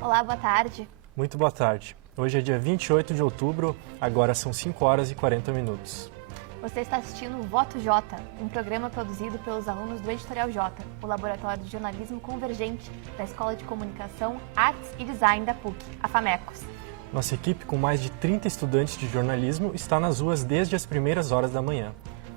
Olá, boa tarde. Muito boa tarde. Hoje é dia 28 de outubro, agora são 5 horas e 40 minutos. Você está assistindo o Voto J, um programa produzido pelos alunos do Editorial J, o Laboratório de Jornalismo Convergente da Escola de Comunicação, Artes e Design da PUC, a FAMECOS. Nossa equipe, com mais de 30 estudantes de jornalismo, está nas ruas desde as primeiras horas da manhã.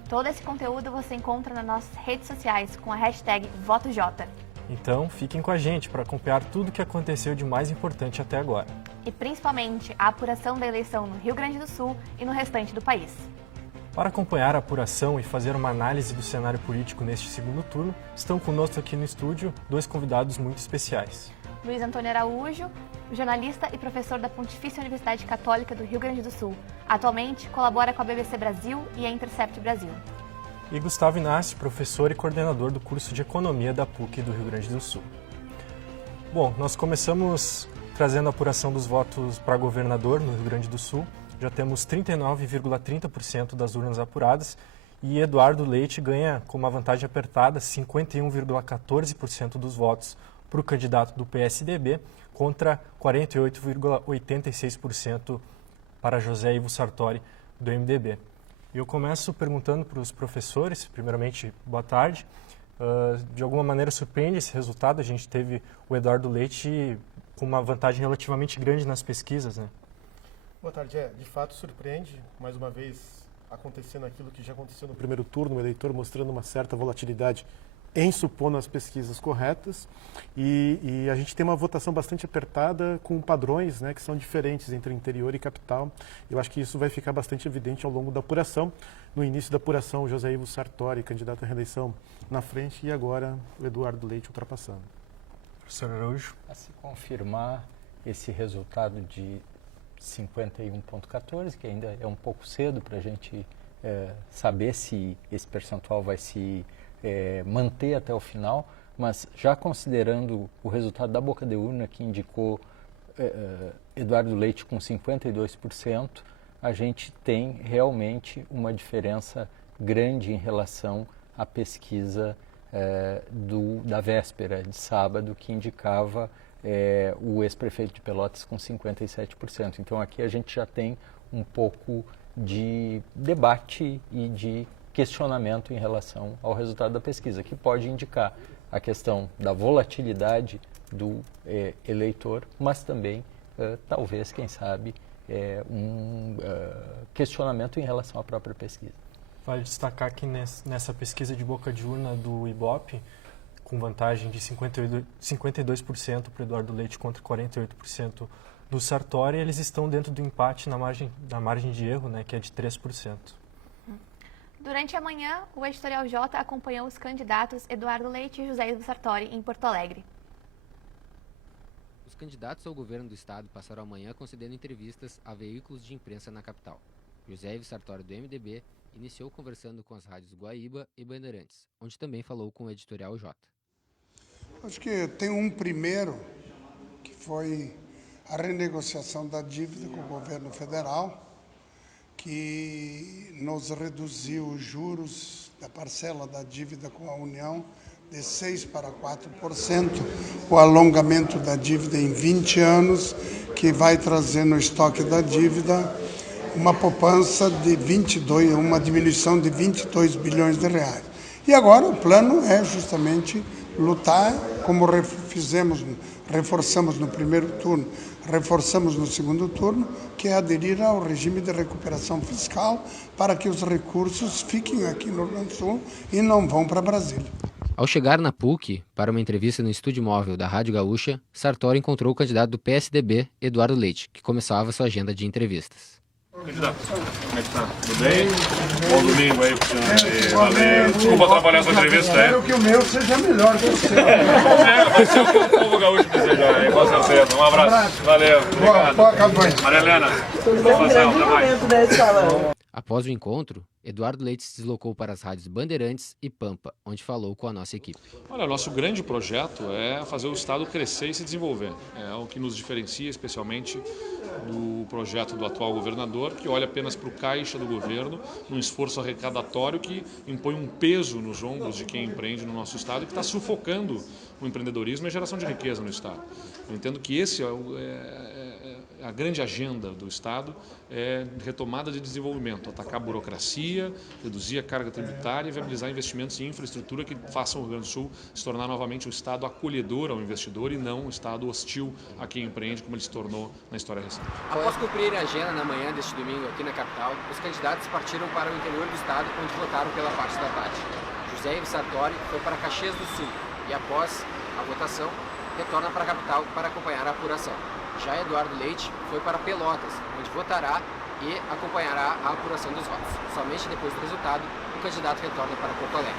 Todo esse conteúdo você encontra nas nossas redes sociais com a hashtag VotoJ. Então, fiquem com a gente para acompanhar tudo o que aconteceu de mais importante até agora. E principalmente a apuração da eleição no Rio Grande do Sul e no restante do país. Para acompanhar a apuração e fazer uma análise do cenário político neste segundo turno, estão conosco aqui no estúdio dois convidados muito especiais. Luiz Antônio Araújo, jornalista e professor da Pontifícia Universidade Católica do Rio Grande do Sul. Atualmente colabora com a BBC Brasil e a Intercept Brasil. E Gustavo Inácio, professor e coordenador do curso de Economia da PUC do Rio Grande do Sul. Bom, nós começamos trazendo a apuração dos votos para governador no Rio Grande do Sul. Já temos 39,30% das urnas apuradas e Eduardo Leite ganha com uma vantagem apertada, 51,14% dos votos para o candidato do PSDB contra 48,86% para José Ivo Sartori, do MDB. Eu começo perguntando para os professores, primeiramente, boa tarde. De alguma maneira surpreende esse resultado? A gente teve o Eduardo Leite com uma vantagem relativamente grande nas pesquisas, né? Boa tarde. De fato surpreende, mais uma vez acontecendo aquilo que já aconteceu no primeiro turno, o eleitor mostrando uma certa volatilidade em supondo as pesquisas corretas, e a gente tem uma votação bastante apertada com padrões, né, que são diferentes entre interior e capital. Eu acho que isso vai ficar bastante evidente ao longo da apuração. No início da apuração, o José Ivo Sartori, candidato à reeleição, na frente, e agora o Eduardo Leite ultrapassando. Professor Araújo. A se confirmar esse resultado de 51,14, que ainda é um pouco cedo para a gente saber se esse percentual vai se manter até o final, mas já considerando o resultado da boca de urna, que indicou Eduardo Leite com 52%, a gente tem realmente uma diferença grande em relação à pesquisa da véspera de sábado, que indicava o ex-prefeito de Pelotas com 57%. Então aqui a gente já tem um pouco de debate e de questionamento em relação ao resultado da pesquisa, que pode indicar a questão da volatilidade do eleitor, mas também, talvez, quem sabe, um questionamento em relação à própria pesquisa. Vale destacar que nessa pesquisa de boca de urna do Ibope, com vantagem de 52% para o Eduardo Leite contra 48% do Sartori, eles estão dentro do empate na margem de erro, né, que é de 3%. Durante a manhã, o Editorial J acompanhou os candidatos Eduardo Leite e José Ivo Sartori em Porto Alegre. Os candidatos ao governo do estado passaram a manhã concedendo entrevistas a veículos de imprensa na capital. José Ivo Sartori, do MDB, iniciou conversando com as rádios Guaíba e Bandeirantes, onde também falou com o Editorial J. Acho que tem um primeiro, que foi a renegociação da dívida com o governo federal, que nos reduziu os juros da parcela da dívida com a União de 6% para 4%, o alongamento da dívida em 20 anos, que vai trazer no estoque da dívida uma poupança de uma diminuição de 22 bilhões de reais. E agora o plano é justamente lutar, como reforçamos no primeiro turno, reforçamos no segundo turno, que é aderir ao regime de recuperação fiscal para que os recursos fiquem aqui no Rio Grande do Sul e não vão para Brasília. Ao chegar na PUC, para uma entrevista no estúdio móvel da Rádio Gaúcha, Sartori encontrou o candidato do PSDB, Eduardo Leite, que começava sua agenda de entrevistas. Candidato, como é que tá? Tudo bem? Bom domingo aí pro senhor. Valeu. Desculpa atrapalhar sua entrevista, né? Espero que o meu seja melhor que o seu. Vai ser o que o povo gaúcho desejar aí, com certeza. Um abraço. Valeu. Obrigado. Boa campanha. Maria Helena. Satisfação, até mais. Após o encontro, Eduardo Leite se deslocou para as rádios Bandeirantes e Pampa, onde falou com a nossa equipe. Olha, nosso grande projeto é fazer o Estado crescer e se desenvolver. É o que nos diferencia especialmente do projeto do atual governador, que olha apenas para o caixa do governo, num esforço arrecadatório que impõe um peso nos ombros de quem empreende no nosso Estado e que está sufocando o empreendedorismo e a geração de riqueza no Estado. Eu entendo que esse a grande agenda do Estado é retomada de desenvolvimento, atacar a burocracia, reduzir a carga tributária e viabilizar investimentos em infraestrutura que façam o Rio Grande do Sul se tornar novamente um Estado acolhedor ao investidor e não um Estado hostil a quem empreende, como ele se tornou na história recente. Após cumprir a agenda na manhã deste domingo aqui na capital, os candidatos partiram para o interior do estado, onde votaram pela parte da tarde. José Ives Sartori foi para Caxias do Sul e, após a votação, retorna para a capital para acompanhar a apuração. Já Eduardo Leite foi para Pelotas, onde votará e acompanhará a apuração dos votos. Somente depois do resultado, o candidato retorna para Porto Alegre.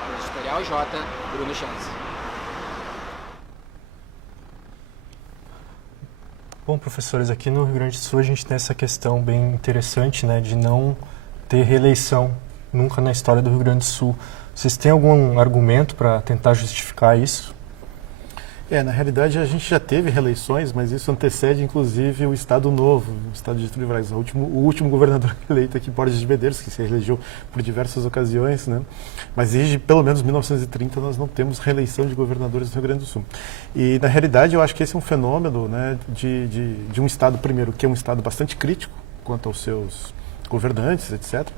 Para o Editorial J, Bruno Chaves. Bom, professores, aqui no Rio Grande do Sul a gente tem essa questão bem interessante, né, de não ter reeleição nunca na história do Rio Grande do Sul. Vocês têm algum argumento para tentar justificar isso? Na realidade a gente já teve reeleições, mas isso antecede inclusive o Estado Novo, o Estado de Getúlio Vargas, o último governador eleito aqui, Borges de Medeiros, que se reelegeu por diversas ocasiões, né? Mas desde pelo menos 1930 nós não temos reeleição de governadores do Rio Grande do Sul. E na realidade eu acho que esse é um fenômeno, né, de um Estado, primeiro, que é um Estado bastante crítico quanto aos seus governantes, etc.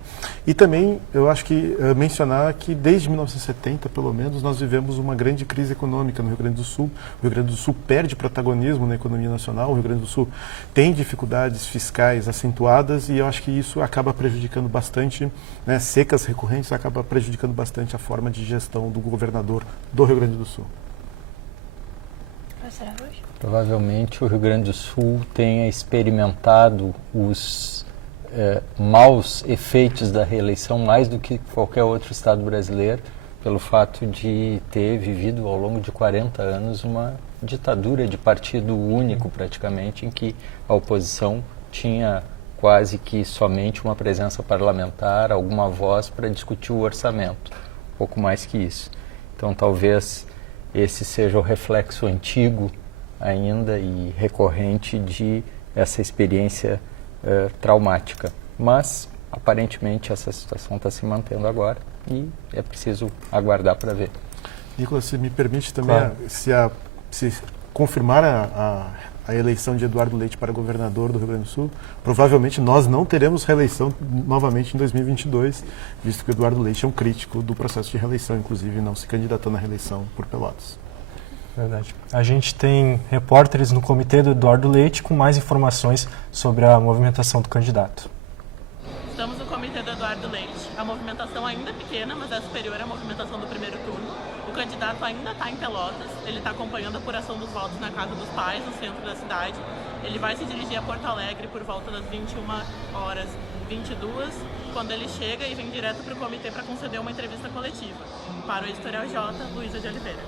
E também eu acho que mencionar que desde 1970, pelo menos, nós vivemos uma grande crise econômica no Rio Grande do Sul. O Rio Grande do Sul perde protagonismo na economia nacional, o Rio Grande do Sul tem dificuldades fiscais acentuadas e eu acho que isso acaba prejudicando bastante, né, secas recorrentes, acaba prejudicando bastante a forma de gestão do governador do Rio Grande do Sul. Provavelmente o Rio Grande do Sul tenha experimentado os maus efeitos da reeleição mais do que qualquer outro estado brasileiro, pelo fato de ter vivido ao longo de 40 anos uma ditadura de partido único praticamente, em que a oposição tinha quase que somente uma presença parlamentar, alguma voz para discutir o orçamento, pouco mais que isso. Então talvez esse seja o reflexo antigo ainda e recorrente de essa experiência traumática, mas aparentemente essa situação está se mantendo agora e é preciso aguardar para ver. Nicolas, se me permite também, claro, se confirmar a eleição de Eduardo Leite para governador do Rio Grande do Sul, provavelmente nós não teremos reeleição novamente em 2022, visto que o Eduardo Leite é um crítico do processo de reeleição, inclusive não se candidatando à reeleição por Pelotas. Verdade. A gente tem repórteres no comitê do Eduardo Leite com mais informações sobre a movimentação do candidato. Estamos no comitê do Eduardo Leite. A movimentação ainda é pequena, mas é superior à movimentação do primeiro turno. O candidato ainda está em Pelotas, ele está acompanhando a apuração dos votos na Casa dos Pais, no centro da cidade. Ele vai se dirigir a Porto Alegre por volta das 21h22, quando ele chega e vem direto para o comitê para conceder uma entrevista coletiva. Para o Editorial J, Luísa de Oliveira.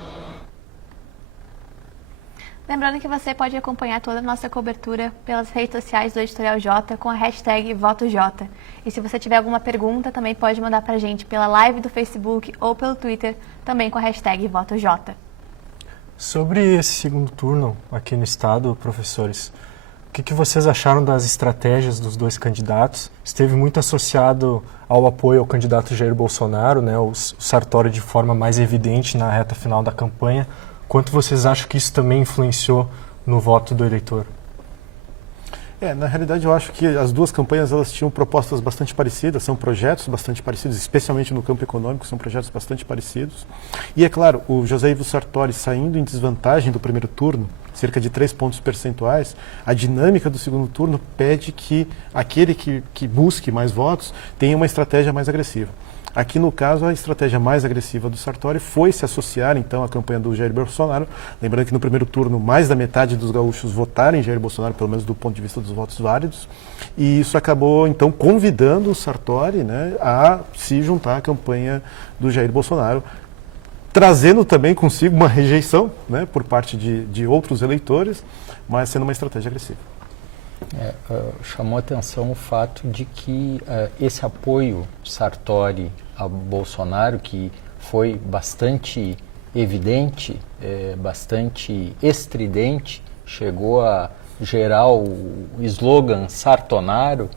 Lembrando que você pode acompanhar toda a nossa cobertura pelas redes sociais do Editorial J com a hashtag VotoJ. E se você tiver alguma pergunta, também pode mandar para a gente pela live do Facebook ou pelo Twitter, também com a hashtag VotoJ. Sobre esse segundo turno aqui no estado, professores, o que vocês acharam das estratégias dos dois candidatos? Esteve muito associado ao apoio ao candidato Jair Bolsonaro, né, o Sartori de forma mais evidente na reta final da campanha. Quanto vocês acham que isso também influenciou no voto do eleitor? Na realidade eu acho que as duas campanhas elas tinham propostas bastante parecidas, são projetos bastante parecidos, especialmente no campo econômico, são projetos bastante parecidos. E é claro, o José Ives Sartori saindo em desvantagem do primeiro turno, cerca de 3 pontos percentuais, a dinâmica do segundo turno pede que aquele que busque mais votos tenha uma estratégia mais agressiva. Aqui, no caso, a estratégia mais agressiva do Sartori foi se associar, então, à campanha do Jair Bolsonaro. Lembrando que no primeiro turno, mais da metade dos gaúchos votaram em Jair Bolsonaro, pelo menos do ponto de vista dos votos válidos. E isso acabou, então, convidando o Sartori, né, a se juntar à campanha do Jair Bolsonaro, trazendo também consigo uma rejeição, né, por parte de outros eleitores, mas sendo uma estratégia agressiva. Chamou atenção o fato de que esse apoio Sartori a Bolsonaro, que foi bastante evidente, bastante estridente, chegou a gerar o slogan Sartonaro,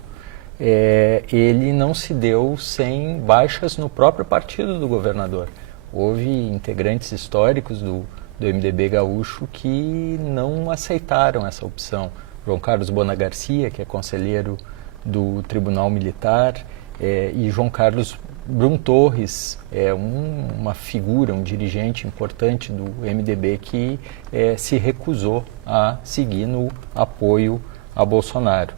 ele não se deu sem baixas no próprio partido do governador. Houve integrantes históricos do MDB gaúcho que não aceitaram essa opção. João Carlos Bona Garcia, que é conselheiro do Tribunal Militar, e João Carlos Brum Torres, uma figura, um dirigente importante do MDB que se recusou a seguir no apoio a Bolsonaro.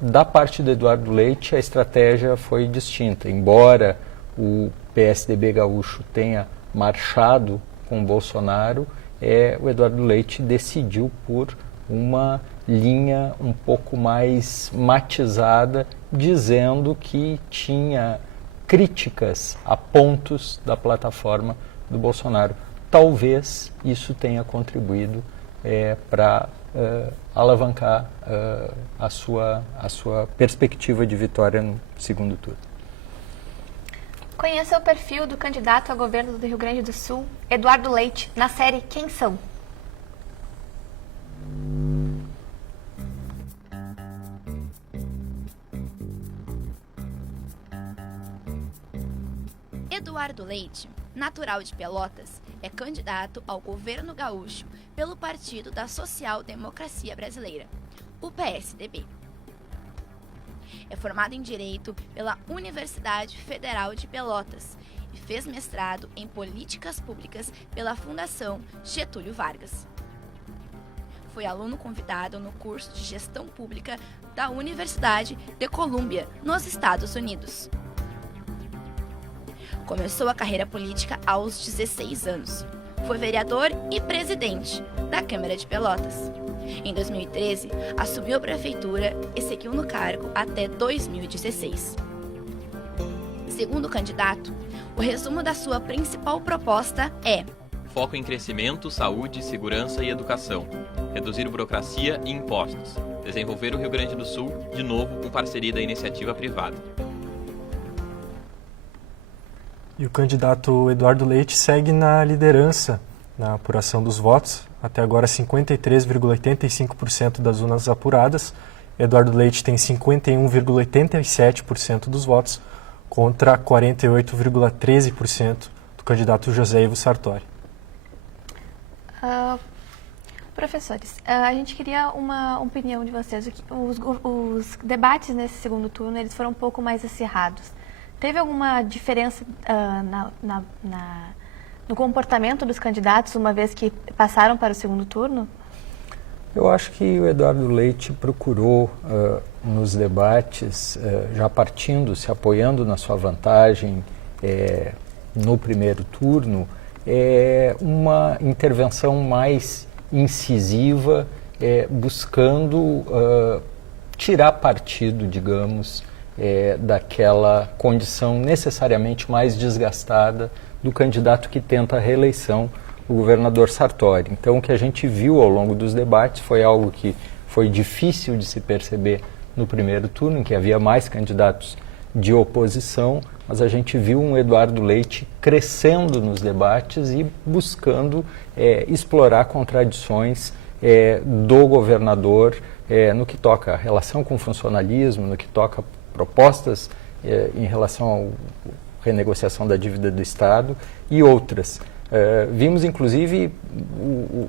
Da parte do Eduardo Leite, a estratégia foi distinta. Embora o PSDB gaúcho tenha marchado com Bolsonaro, o Eduardo Leite decidiu por uma linha um pouco mais matizada, dizendo que tinha críticas a pontos da plataforma do Bolsonaro. Talvez isso tenha contribuído para alavancar a sua perspectiva de vitória no segundo turno. Conheça o perfil do candidato a governo do Rio Grande do Sul, Eduardo Leite, na série Quem São? Eduardo Leite, natural de Pelotas, é candidato ao governo gaúcho pelo Partido da Social Democracia Brasileira, o PSDB. É formado em Direito pela Universidade Federal de Pelotas e fez mestrado em Políticas Públicas pela Fundação Getúlio Vargas. Foi aluno convidado no curso de Gestão Pública da Universidade de Colômbia, nos Estados Unidos. Começou a carreira política aos 16 anos. Foi vereador e presidente da Câmara de Pelotas. Em 2013, assumiu a prefeitura e seguiu no cargo até 2016. Segundo o candidato, o resumo da sua principal proposta é: foco em crescimento, saúde, segurança e educação. Reduzir burocracia e impostos. Desenvolver o Rio Grande do Sul, de novo com parceria da iniciativa privada. E o candidato Eduardo Leite segue na liderança na apuração dos votos. Até agora, 53,85% das urnas apuradas. Eduardo Leite tem 51,87% dos votos, contra 48,13% do candidato José Ivo Sartori. Professores, a gente queria uma opinião de vocês. Os debates nesse segundo turno eles foram um pouco mais acirrados. Teve alguma diferença no comportamento dos candidatos, uma vez que passaram para o segundo turno? Eu acho que o Eduardo Leite procurou, nos debates, já partindo, se apoiando na sua vantagem no primeiro turno, uma intervenção mais incisiva, buscando tirar partido, digamos, daquela condição necessariamente mais desgastada do candidato que tenta a reeleição, o governador Sartori. Então, o que a gente viu ao longo dos debates foi algo que foi difícil de se perceber no primeiro turno, em que havia mais candidatos de oposição, mas a gente viu um Eduardo Leite crescendo nos debates e buscando explorar contradições do governador no que toca a relação com o funcionalismo, no que toca propostas em relação à renegociação da dívida do Estado e outras. Vimos, inclusive,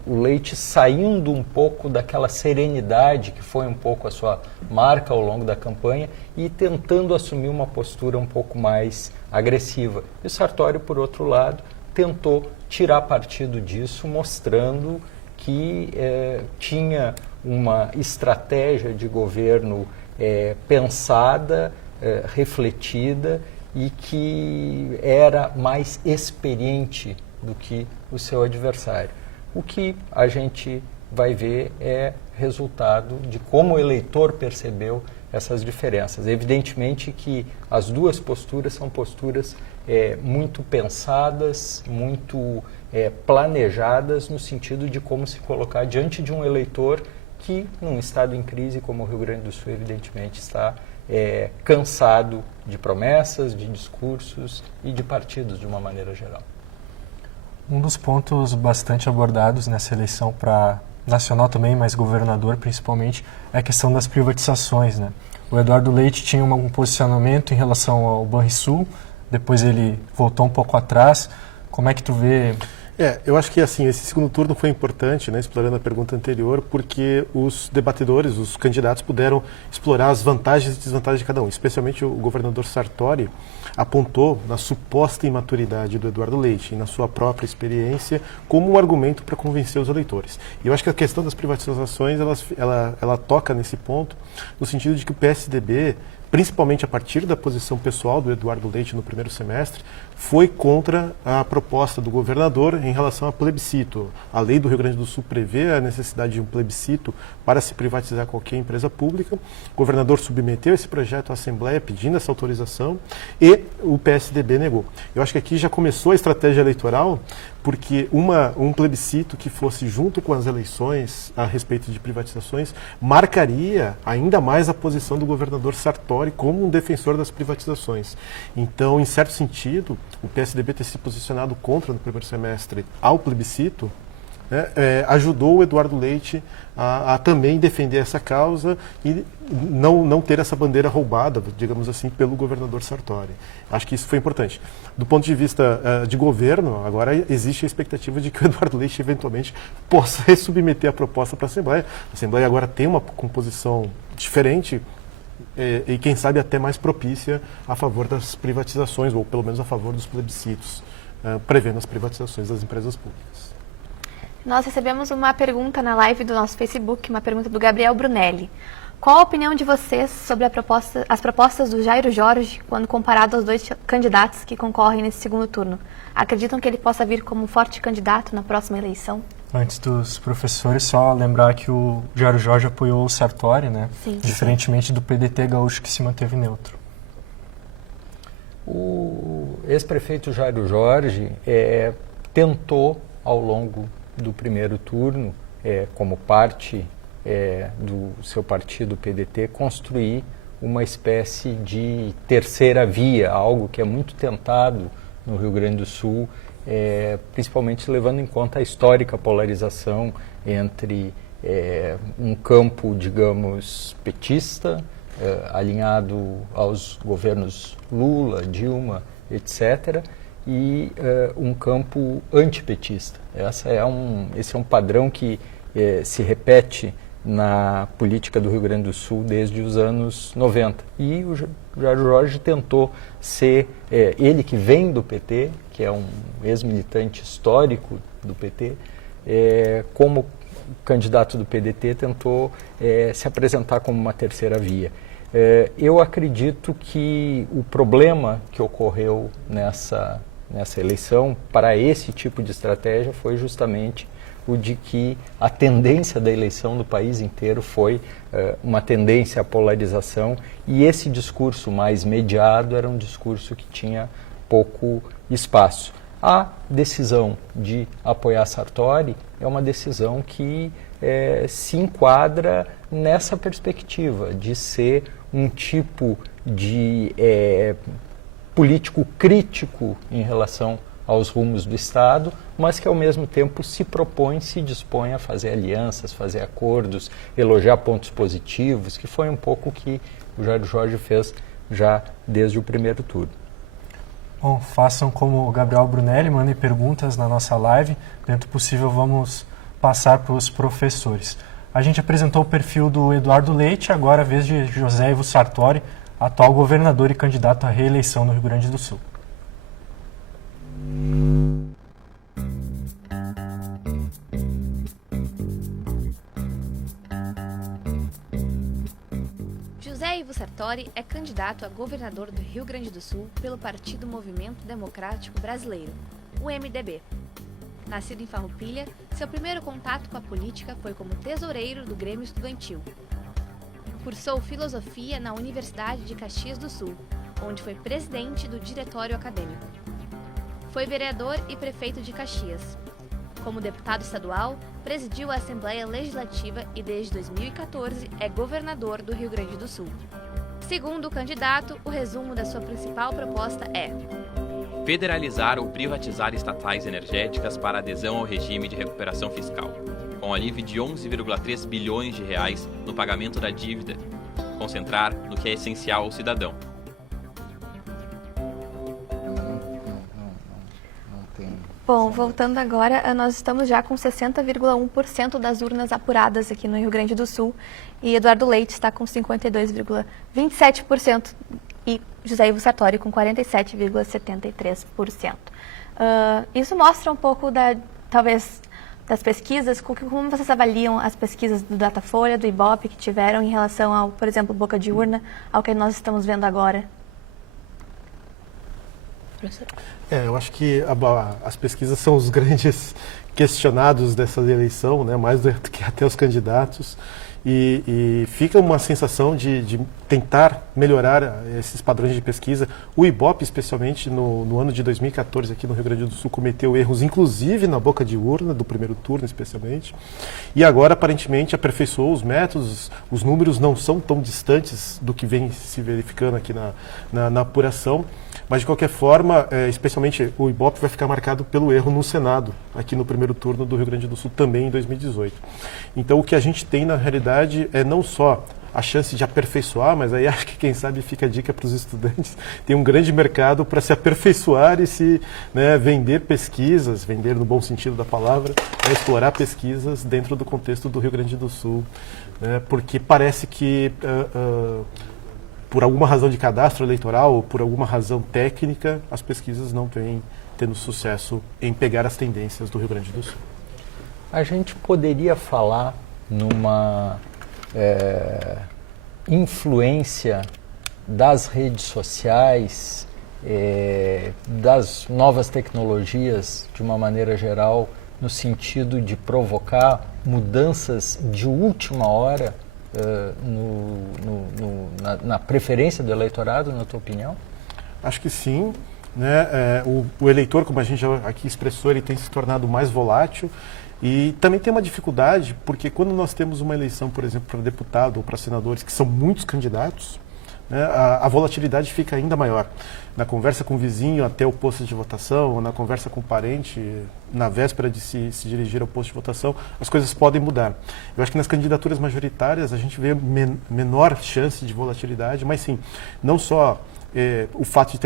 o Leite saindo um pouco daquela serenidade que foi um pouco a sua marca ao longo da campanha e tentando assumir uma postura um pouco mais agressiva. E o Sartori, por outro lado, tentou tirar partido disso, mostrando que tinha uma estratégia de governo pensada, refletida e que era mais experiente do que o seu adversário. O que a gente vai ver é resultado de como o eleitor percebeu essas diferenças. Evidentemente que as duas posturas são posturas muito pensadas, muito planejadas no sentido de como se colocar diante de um eleitor que, num estado em crise como o Rio Grande do Sul, evidentemente está cansado de promessas, de discursos e de partidos de uma maneira geral. Um dos pontos bastante abordados nessa eleição para nacional também, mas governador principalmente, é a questão das privatizações, né? O Eduardo Leite tinha um posicionamento em relação ao Banrisul, depois ele voltou um pouco atrás. Como é que tu vê? Eu acho que assim, esse segundo turno foi importante, né, explorando a pergunta anterior, porque os debatedores, os candidatos puderam explorar as vantagens e desvantagens de cada um. Especialmente o governador Sartori apontou na suposta imaturidade do Eduardo Leite e na sua própria experiência como um argumento para convencer os eleitores. E eu acho que a questão das privatizações, ela toca nesse ponto, no sentido de que o PSDB, principalmente a partir da posição pessoal do Eduardo Leite no primeiro semestre, foi contra a proposta do governador em relação a plebiscito. A lei do Rio Grande do Sul prevê a necessidade de um plebiscito para se privatizar qualquer empresa pública. O governador submeteu esse projeto à Assembleia pedindo essa autorização e o PSDB negou. Eu acho que aqui já começou a estratégia eleitoral, porque um plebiscito que fosse junto com as eleições a respeito de privatizações marcaria ainda mais a posição do governador Sartori como um defensor das privatizações. Então, em certo sentido, o PSDB ter se posicionado contra no primeiro semestre ao plebiscito, né, ajudou o Eduardo Leite a também defender essa causa e não ter essa bandeira roubada, digamos assim, pelo governador Sartori. Acho que isso foi importante. Do ponto de vista de governo, agora existe a expectativa de que o Eduardo Leite eventualmente possa resubmeter a proposta para a Assembleia. A Assembleia agora tem uma composição diferente e quem sabe até mais propícia a favor das privatizações, ou pelo menos a favor dos plebiscitos, prevendo as privatizações das empresas públicas. Nós recebemos uma pergunta na live do nosso Facebook, uma pergunta do Gabriel Brunelli. Qual a opinião de vocês sobre as propostas do Jairo Jorge quando comparado aos dois candidatos que concorrem nesse segundo turno? Acreditam que ele possa vir como forte candidato na próxima eleição? Antes dos professores, só lembrar que o Jairo Jorge apoiou o Sartori, né? Sim. Diferentemente do PDT gaúcho, que se manteve neutro. O ex-prefeito Jairo Jorge tentou, ao longo do primeiro turno, como parte do seu partido PDT, construir uma espécie de terceira via, algo que é muito tentado no Rio Grande do Sul, principalmente levando em conta a histórica polarização entre um campo, digamos, petista, alinhado aos governos Lula, Dilma, etc., e um campo antipetista. Esse é um padrão que se repete na política do Rio Grande do Sul desde os anos 90. E o Jairo Jorge tentou ser, ele que vem do PT, que é um ex-militante histórico do PT, como candidato do PDT, tentou se apresentar como uma terceira via. Eu acredito que o problema que ocorreu nessa eleição para esse tipo de estratégia foi justamente o de que a tendência da eleição do país inteiro foi uma tendência à polarização, e esse discurso mais mediado era um discurso que tinha pouco espaço. A decisão de apoiar Sartori é uma decisão que se enquadra nessa perspectiva de ser um tipo de político crítico em relação aos rumos do Estado, mas que ao mesmo tempo se dispõe a fazer alianças, fazer acordos, elogiar pontos positivos, que foi um pouco o que o Jairo Jorge fez já desde o primeiro turno. Bom, façam como o Gabriel Brunelli, mandem perguntas na nossa live. Dentro do possível, vamos passar para os professores. A gente apresentou o perfil do Eduardo Leite, agora a vez de José Ivo Sartori, atual governador e candidato à reeleição no Rio Grande do Sul. José Ivo Sartori é candidato a governador do Rio Grande do Sul pelo Partido Movimento Democrático Brasileiro, o MDB. Nascido em Farroupilha, seu primeiro contato com a política foi como tesoureiro do Grêmio Estudantil. Cursou filosofia na Universidade de Caxias do Sul, onde foi presidente do diretório acadêmico. Foi vereador e prefeito de Caxias. Como deputado estadual, presidiu a Assembleia Legislativa e desde 2014 é governador do Rio Grande do Sul. Segundo o candidato, o resumo da sua principal proposta é: federalizar ou privatizar estatais energéticas para adesão ao regime de recuperação fiscal, com alívio de 11,3 bilhões de reais no pagamento da dívida, concentrar no que é essencial ao cidadão. Bom, voltando agora, nós estamos já com 60,1% das urnas apuradas aqui no Rio Grande do Sul e Eduardo Leite está com 52,27% e José Ivo Sartori com 47,73%. Isso mostra um pouco talvez das pesquisas, como vocês avaliam as pesquisas do Datafolha, do Ibope que tiveram em relação ao, por exemplo, boca de urna, ao que nós estamos vendo agora? Eu acho que as pesquisas são os grandes questionados dessa eleição, né, mais do que até os candidatos, e fica uma sensação de tentar melhorar esses padrões de pesquisa. O Ibope, especialmente no ano de 2014, aqui no Rio Grande do Sul, cometeu erros, inclusive na boca de urna, do primeiro turno especialmente, e agora aparentemente aperfeiçoou os métodos, os números não são tão distantes do que vem se verificando aqui na apuração. Mas, de qualquer forma, especialmente o Ibope vai ficar marcado pelo erro no Senado, aqui no primeiro turno do Rio Grande do Sul, também em 2018. Então, o que a gente tem, na realidade, é não só a chance de aperfeiçoar, mas aí acho que, quem sabe, fica a dica para os estudantes, tem um grande mercado para se aperfeiçoar e se vender pesquisas, vender no bom sentido da palavra, explorar pesquisas dentro do contexto do Rio Grande do Sul, porque parece que por alguma razão de cadastro eleitoral ou por alguma razão técnica, as pesquisas não vêm tendo sucesso em pegar as tendências do Rio Grande do Sul. A gente poderia falar numa influência das redes sociais, das novas tecnologias, de uma maneira geral, no sentido de provocar mudanças de última hora na preferência do eleitorado, na tua opinião? Acho que sim. O eleitor, como a gente já aqui expressou, ele tem se tornado mais volátil e também tem uma dificuldade, porque quando nós temos uma eleição, por exemplo, para deputado ou para senadores, que são muitos candidatos, a volatilidade fica ainda maior. Na conversa com o vizinho até o posto de votação, ou na conversa com o parente, na véspera de se dirigir ao posto de votação, as coisas podem mudar. Eu acho que nas candidaturas majoritárias a gente vê menor chance de volatilidade, mas sim, não só o fato de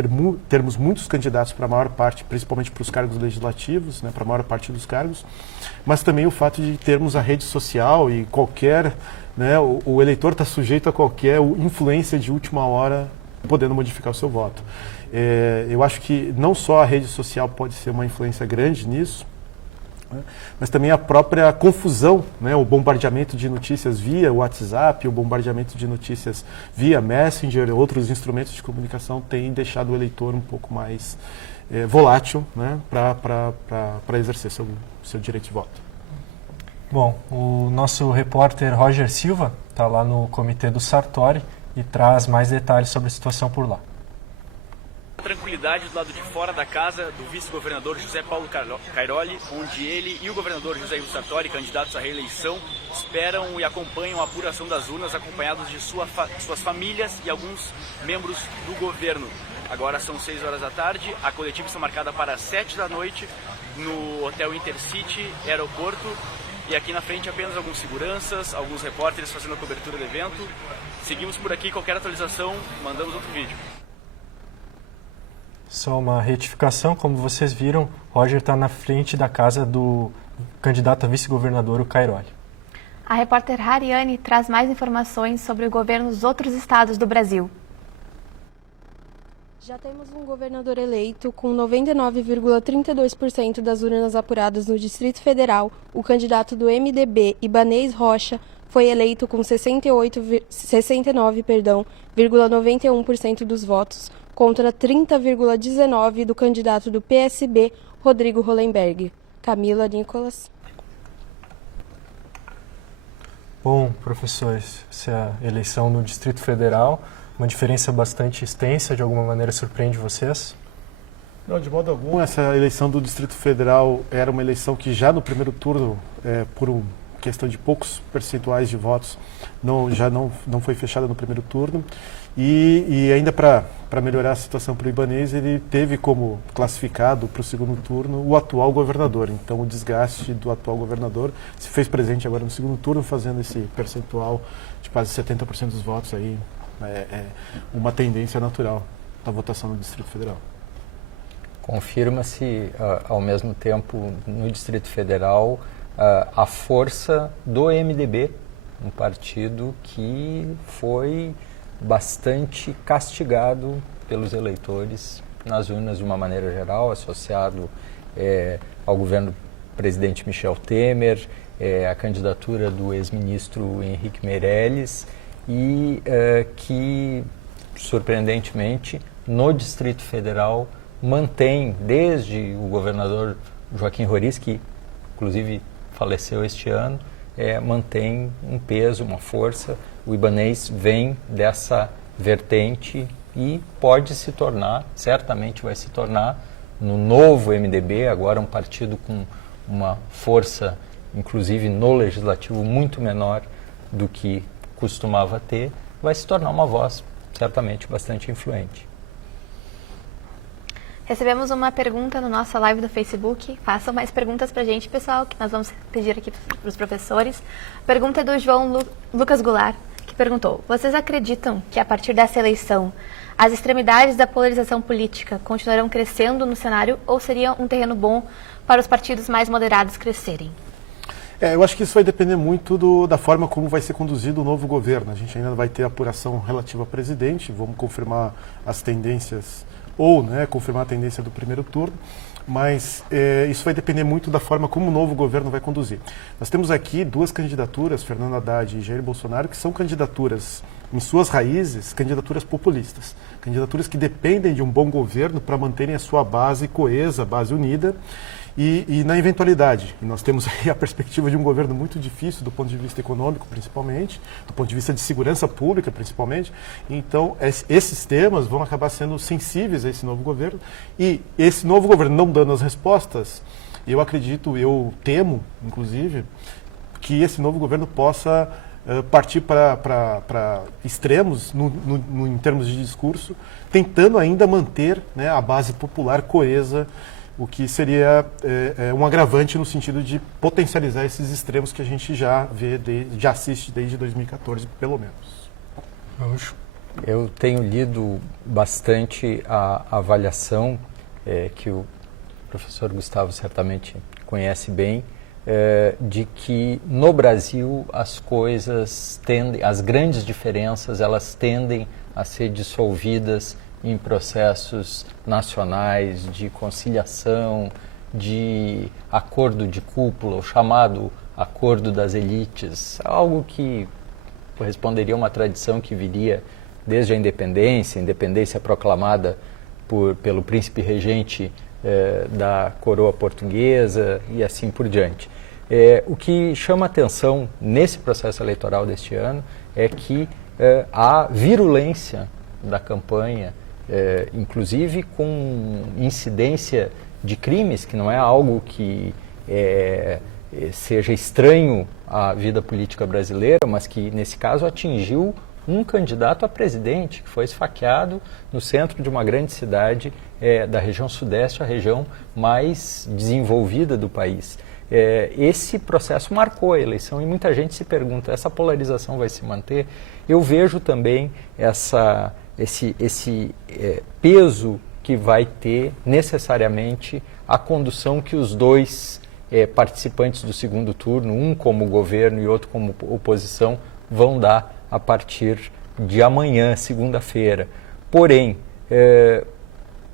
termos muitos candidatos para a maior parte, principalmente para os cargos legislativos, para a maior parte dos cargos, mas também o fato de termos a rede social e qualquer... o eleitor está sujeito a qualquer influência de última hora podendo modificar o seu voto. Eu acho que não só a rede social pode ser uma influência grande nisso, mas também a própria confusão, o bombardeamento de notícias via WhatsApp, o bombardeamento de notícias via Messenger, outros instrumentos de comunicação têm deixado o eleitor um pouco mais volátil para exercer seu direito de voto. Bom, o nosso repórter Roger Silva está lá no comitê do Sartori e traz mais detalhes sobre a situação por lá. Tranquilidade do lado de fora da casa do vice-governador José Paulo Cairoli, onde ele e o governador José Ivo Sartori, candidatos à reeleição, esperam e acompanham a apuração das urnas, acompanhados de suas famílias e alguns membros do governo. Agora são 6 horas da tarde, a coletiva está marcada para 7 da noite no Hotel Intercity, aeroporto. E aqui na frente apenas alguns seguranças, alguns repórteres fazendo a cobertura do evento. Seguimos por aqui, qualquer atualização, mandamos outro vídeo. Só uma retificação, como vocês viram, Roger está na frente da casa do candidato a vice-governador, o Cairoli. A repórter Hariane traz mais informações sobre o governo dos outros estados do Brasil. Já temos um governador eleito com 99,32% das urnas apuradas no Distrito Federal. O candidato do MDB, Ibanez Rocha, foi eleito com 69,91% dos votos, contra 30,19% do candidato do PSB, Rodrigo Hollenberg. Camila Nicolas. Bom, professores, essa eleição no Distrito Federal, uma diferença bastante extensa, de alguma maneira surpreende vocês? Não, de modo algum. Essa eleição do Distrito Federal era uma eleição que já no primeiro turno, por questão de poucos percentuais de votos, já não foi fechada no primeiro turno. E ainda para melhorar a situação para o Ibanez, ele teve como classificado para o segundo turno o atual governador. Então o desgaste do atual governador se fez presente agora no segundo turno, fazendo esse percentual de quase 70% dos votos aí, uma tendência natural da votação no Distrito Federal. Confirma-se, ao mesmo tempo, no Distrito Federal, a força do MDB, um partido que foi bastante castigado pelos eleitores nas urnas de uma maneira geral, associado ao governo do presidente Michel Temer, a candidatura do ex-ministro Henrique Meirelles e que, surpreendentemente, no Distrito Federal mantém, desde o governador Joaquim Roriz, que inclusive faleceu este ano, mantém um peso, uma força. O Ibanez vem dessa vertente e pode se tornar, certamente vai se tornar, no novo MDB, agora um partido com uma força, inclusive no legislativo, muito menor do que costumava ter, vai se tornar uma voz certamente bastante influente. Recebemos uma pergunta no nossa live do Facebook. Façam mais perguntas para a gente, pessoal, que nós vamos pedir aqui para os professores. A pergunta é do João Lucas Goulart, que perguntou: vocês acreditam que a partir dessa eleição as extremidades da polarização política continuarão crescendo no cenário ou seria um terreno bom para os partidos mais moderados crescerem? Eu acho que isso vai depender muito da forma como vai ser conduzido o novo governo. A gente ainda vai ter apuração relativa ao presidente, vamos confirmar as tendências ou confirmar a tendência do primeiro turno, mas isso vai depender muito da forma como o novo governo vai conduzir. Nós temos aqui duas candidaturas, Fernando Haddad e Jair Bolsonaro, que são candidaturas, em suas raízes, candidaturas populistas, candidaturas que dependem de um bom governo para manterem a sua base coesa, base unida, e na eventualidade, e nós temos aí a perspectiva de um governo muito difícil do ponto de vista econômico, principalmente, do ponto de vista de segurança pública, principalmente, então esses temas vão acabar sendo sensíveis a esse novo governo, e esse novo governo não dando as respostas, eu temo, inclusive, que esse novo governo possa partir para extremos em termos de discurso, tentando ainda manter a base popular coesa, o que seria um agravante no sentido de potencializar esses extremos que a gente já assiste desde 2014, pelo menos. Eu tenho lido bastante a avaliação que o professor Gustavo certamente conhece bem, de que no Brasil as coisas as grandes diferenças, elas tendem a ser dissolvidas em processos nacionais de conciliação, de acordo de cúpula, o chamado acordo das elites, algo que corresponderia a uma tradição que viria desde a independência proclamada pelo príncipe regente da coroa portuguesa e assim por diante. O que chama atenção nesse processo eleitoral deste ano é que a virulência da campanha, inclusive com incidência de crimes, que não é algo que seja estranho à vida política brasileira, mas que nesse caso atingiu um candidato a presidente, que foi esfaqueado no centro de uma grande cidade da região sudeste, a região mais desenvolvida do país. Esse processo marcou a eleição e muita gente se pergunta, essa polarização vai se manter? Eu vejo também esse peso que vai ter necessariamente a condução que os dois participantes do segundo turno, um como governo e outro como oposição, vão dar a partir de amanhã, segunda-feira. Porém,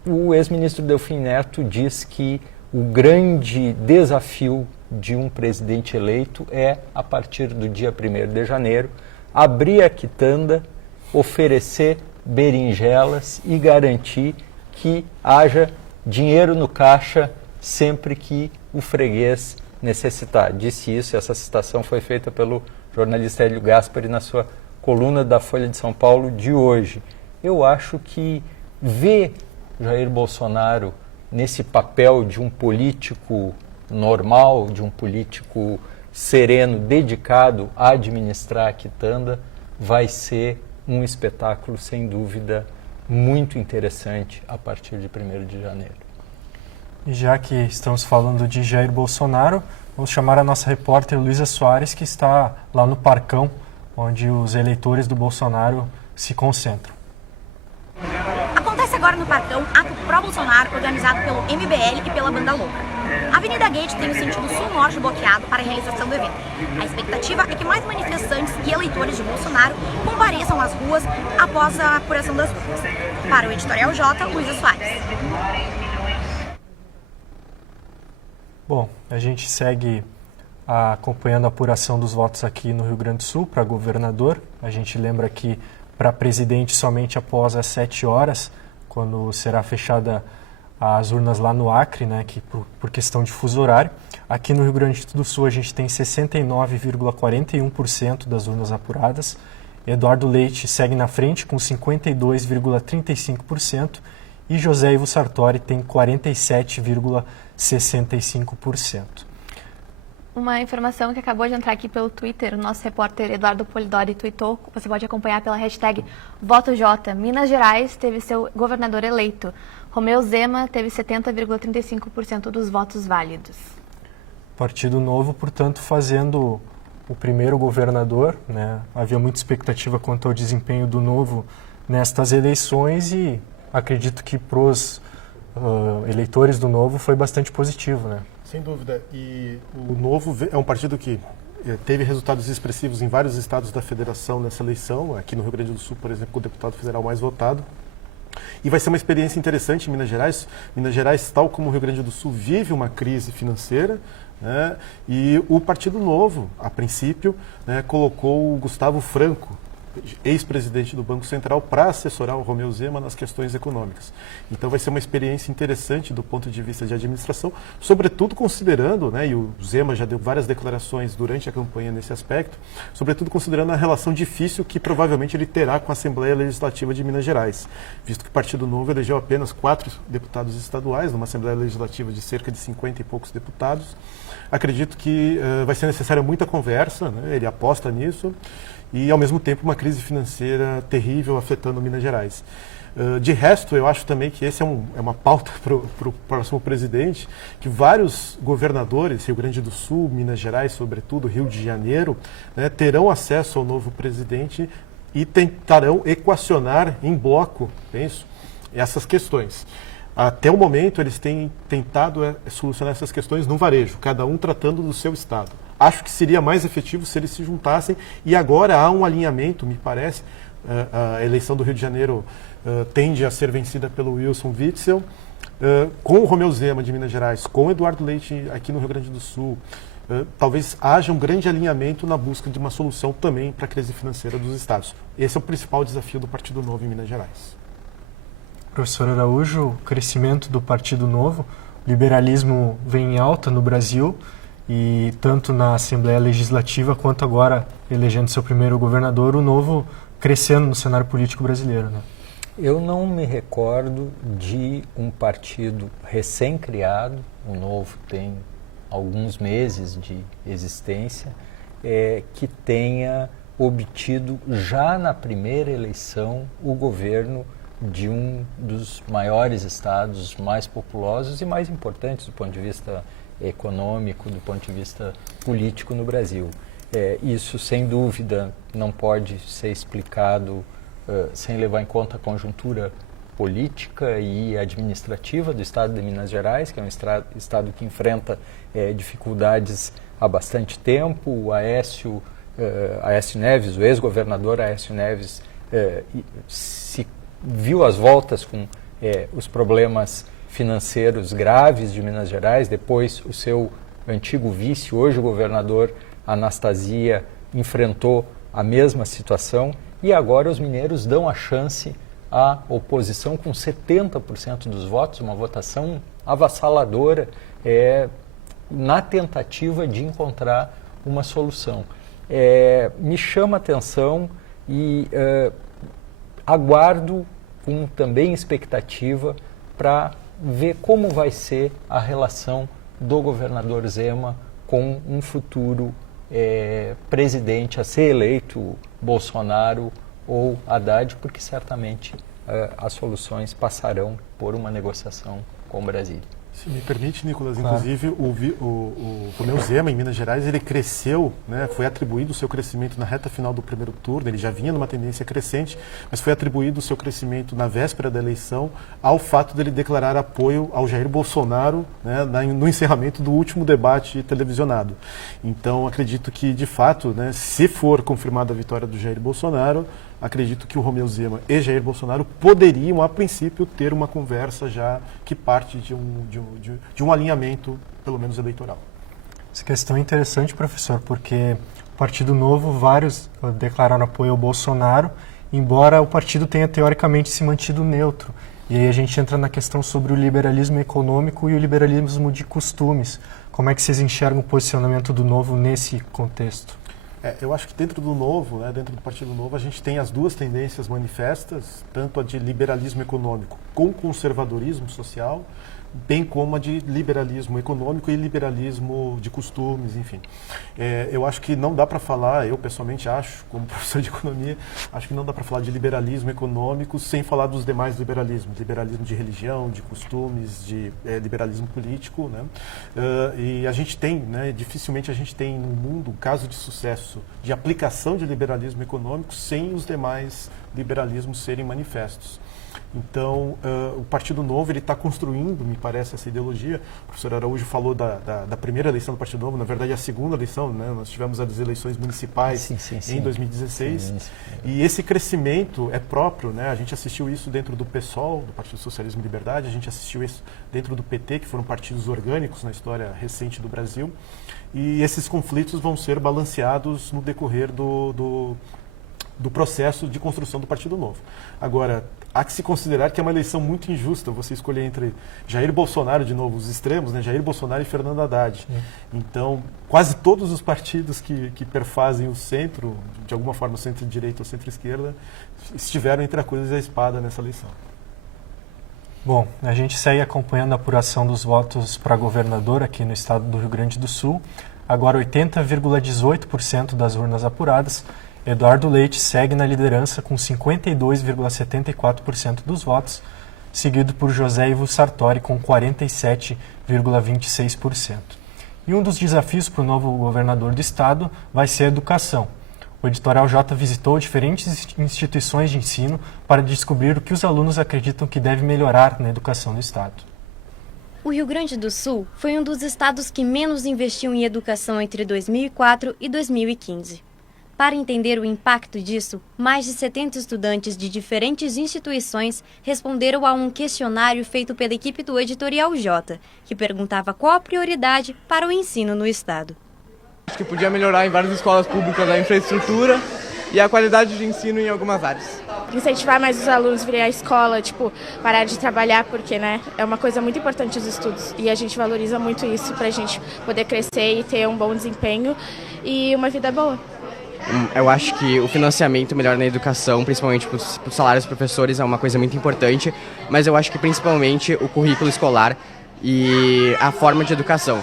o ex-ministro Delfim Neto diz que o grande desafio de um presidente eleito é, a partir do dia 1º de janeiro, abrir a quitanda, oferecer berinjelas e garantir que haja dinheiro no caixa sempre que o freguês necessitar. Disse isso, essa citação foi feita pelo jornalista Hélio Gaspari na sua coluna da Folha de São Paulo de hoje. Eu acho que ver Jair Bolsonaro nesse papel de um político normal, de um político sereno, dedicado a administrar a quitanda, vai ser um espetáculo, sem dúvida, muito interessante a partir de 1º de janeiro. E já que estamos falando de Jair Bolsonaro, vamos chamar a nossa repórter Luísa Soares, que está lá no Parcão, onde os eleitores do Bolsonaro se concentram. Acontece agora no Parcão ato pró-Bolsonaro organizado pelo MBL e pela Banda Louca. A Avenida Gate tem o sentido sul-norte bloqueado para a realização do evento. A expectativa é que mais manifestantes e eleitores de Bolsonaro compareçam às ruas após a apuração das urnas. Para o Editorial J, Luísa Soares. Bom, a gente segue acompanhando a apuração dos votos aqui no Rio Grande do Sul para governador. A gente lembra que para presidente somente após as 7 horas, quando será fechada as urnas lá no Acre, né, que por questão de fuso horário. Aqui no Rio Grande do Sul a gente tem 69,41% das urnas apuradas. Eduardo Leite segue na frente com 52,35% e José Ivo Sartori tem 47,65%. Uma informação que acabou de entrar aqui pelo Twitter, o nosso repórter Eduardo Polidori tweetou, você pode acompanhar pela hashtag VotoJ. Minas Gerais teve seu governador eleito. Romeu Zema teve 70,35% dos votos válidos. Partido Novo, portanto, fazendo o primeiro governador, né? Havia muita expectativa quanto ao desempenho do Novo nestas eleições e acredito que para os eleitores do Novo foi bastante positivo, né? Sem dúvida. E o Novo é um partido que teve resultados expressivos em vários estados da federação nessa eleição. Aqui no Rio Grande do Sul, por exemplo, o deputado federal mais votado. E vai ser uma experiência interessante em Minas Gerais. Minas Gerais, tal como o Rio Grande do Sul, vive uma crise financeira, né? E o Partido Novo, a princípio, né, colocou o Gustavo Franco, ex-presidente do Banco Central, para assessorar o Romeu Zema nas questões econômicas. Então vai ser uma experiência interessante do ponto de vista de administração, sobretudo considerando, né, e o Zema já deu várias declarações durante a campanha nesse aspecto, sobretudo considerando a relação difícil que provavelmente ele terá com a Assembleia Legislativa de Minas Gerais, visto que o Partido Novo elegeu apenas 4 deputados estaduais, numa Assembleia Legislativa de cerca de 50 e poucos deputados. Acredito que vai ser necessária muita conversa, né, ele aposta nisso, e, ao mesmo tempo, uma crise financeira terrível afetando Minas Gerais. De resto, eu acho também que esse é uma pauta para o próximo presidente, que vários governadores, Rio Grande do Sul, Minas Gerais, sobretudo, Rio de Janeiro, né, terão acesso ao novo presidente e tentarão equacionar em bloco, penso, essas questões. Até o momento, eles têm tentado solucionar essas questões no varejo, cada um tratando do seu estado. Acho que seria mais efetivo se eles se juntassem e agora há um alinhamento, me parece. A eleição do Rio de Janeiro tende a ser vencida pelo Wilson Witzel, com o Romeu Zema de Minas Gerais, com o Eduardo Leite aqui no Rio Grande do Sul. Talvez haja um grande alinhamento na busca de uma solução também para a crise financeira dos estados. Esse é o principal desafio do Partido Novo em Minas Gerais. Professor Araújo, o crescimento do Partido Novo, o liberalismo vem em alta no Brasil, e tanto na Assembleia Legislativa quanto agora elegendo seu primeiro governador, o Novo crescendo no cenário político brasileiro, né? Eu não me recordo de um partido recém-criado, o Novo tem alguns meses de existência, que tenha obtido já na primeira eleição o governo de um dos maiores estados mais populosos e mais importantes do ponto de vista econômico, do ponto de vista político no Brasil. Isso, sem dúvida, não pode ser explicado sem levar em conta a conjuntura política e administrativa do estado de Minas Gerais, que é um estado que enfrenta dificuldades há bastante tempo. O Aécio Neves, o ex-governador Aécio Neves, se viu às voltas com os problemas financeiros graves de Minas Gerais. Depois o seu antigo vice, hoje o governador Anastasia, enfrentou a mesma situação e agora os mineiros dão a chance à oposição com 70% dos votos, uma votação avassaladora, na tentativa de encontrar uma solução. Me chama a atenção e aguardo com também expectativa para ver como vai ser a relação do governador Zema com um futuro presidente a ser eleito, Bolsonaro ou Haddad, porque certamente as soluções passarão por uma negociação com Brasília. Se me permite, Nicolas, inclusive o Romeu Zema, em Minas Gerais, ele cresceu, né, foi atribuído o seu crescimento na reta final do primeiro turno, ele já vinha numa tendência crescente, mas foi atribuído o seu crescimento na véspera da eleição ao fato dele declarar apoio ao Jair Bolsonaro, né, no encerramento do último debate televisionado. Então, acredito que, de fato, né, se for confirmada a vitória do Jair Bolsonaro, acredito que o Romeu Zema e Jair Bolsonaro poderiam, a princípio, ter uma conversa já que parte de um alinhamento, pelo menos eleitoral. Essa questão é interessante, professor, porque o Partido Novo, vários declararam apoio ao Bolsonaro, embora o partido tenha teoricamente se mantido neutro. E aí a gente entra na questão sobre o liberalismo econômico e o liberalismo de costumes. Como é que vocês enxergam o posicionamento do Novo nesse contexto? Eu acho que dentro do Novo, né, dentro do Partido Novo, a gente tem as duas tendências manifestas, tanto a de liberalismo econômico com conservadorismo social, bem como a de liberalismo econômico e liberalismo de costumes, enfim. Eu acho que não dá para falar, eu pessoalmente acho, como professor de economia, acho que não dá para falar de liberalismo econômico sem falar dos demais liberalismos, liberalismo de religião, de costumes, de liberalismo político, né? E a gente tem, né, dificilmente a gente tem no mundo um caso de sucesso de aplicação de liberalismo econômico sem os demais liberalismos serem manifestos. Então, o Partido Novo está construindo, me parece, essa ideologia. O professor Araújo falou da primeira eleição do Partido Novo, na verdade, a segunda eleição, né? Nós tivemos as eleições municipais em 2016. E esse crescimento é próprio, né? A gente assistiu isso dentro do PSOL, do Partido Socialismo e Liberdade, a gente assistiu isso dentro do PT, que foram partidos orgânicos na história recente do Brasil. E esses conflitos vão ser balanceados no decorrer do processo de construção do Partido Novo. Agora, há que se considerar que é uma eleição muito injusta você escolher entre Jair Bolsonaro, de novo, os extremos, né? Jair Bolsonaro e Fernando Haddad. Então, quase todos os partidos que perfazem o centro, de alguma forma centro-direita ou centro-esquerda, estiveram entre a cruz e a espada nessa eleição. Bom, a gente segue acompanhando a apuração dos votos para governador aqui no estado do Rio Grande do Sul. Agora 80,18% das urnas apuradas. Eduardo Leite segue na liderança com 52,74% dos votos, seguido por José Ivo Sartori com 47,26%. E um dos desafios para o novo governador do estado vai ser a educação. O Editorial J visitou diferentes instituições de ensino para descobrir o que os alunos acreditam que deve melhorar na educação do estado. O Rio Grande do Sul foi um dos estados que menos investiu em educação entre 2004 e 2015. Para entender o impacto disso, mais de 70 estudantes de diferentes instituições responderam a um questionário feito pela equipe do Editorial J, que perguntava qual a prioridade para o ensino no estado. Acho que podia melhorar em várias escolas públicas a infraestrutura e a qualidade de ensino em algumas áreas. Incentivar mais os alunos a virem à escola, parar de trabalhar, porque, né, é uma coisa muito importante os estudos. E a gente valoriza muito isso para a gente poder crescer e ter um bom desempenho e uma vida boa. Eu acho que o financiamento melhor na educação, principalmente para os salários dos professores, é uma coisa muito importante, mas eu acho que principalmente o currículo escolar e a forma de educação.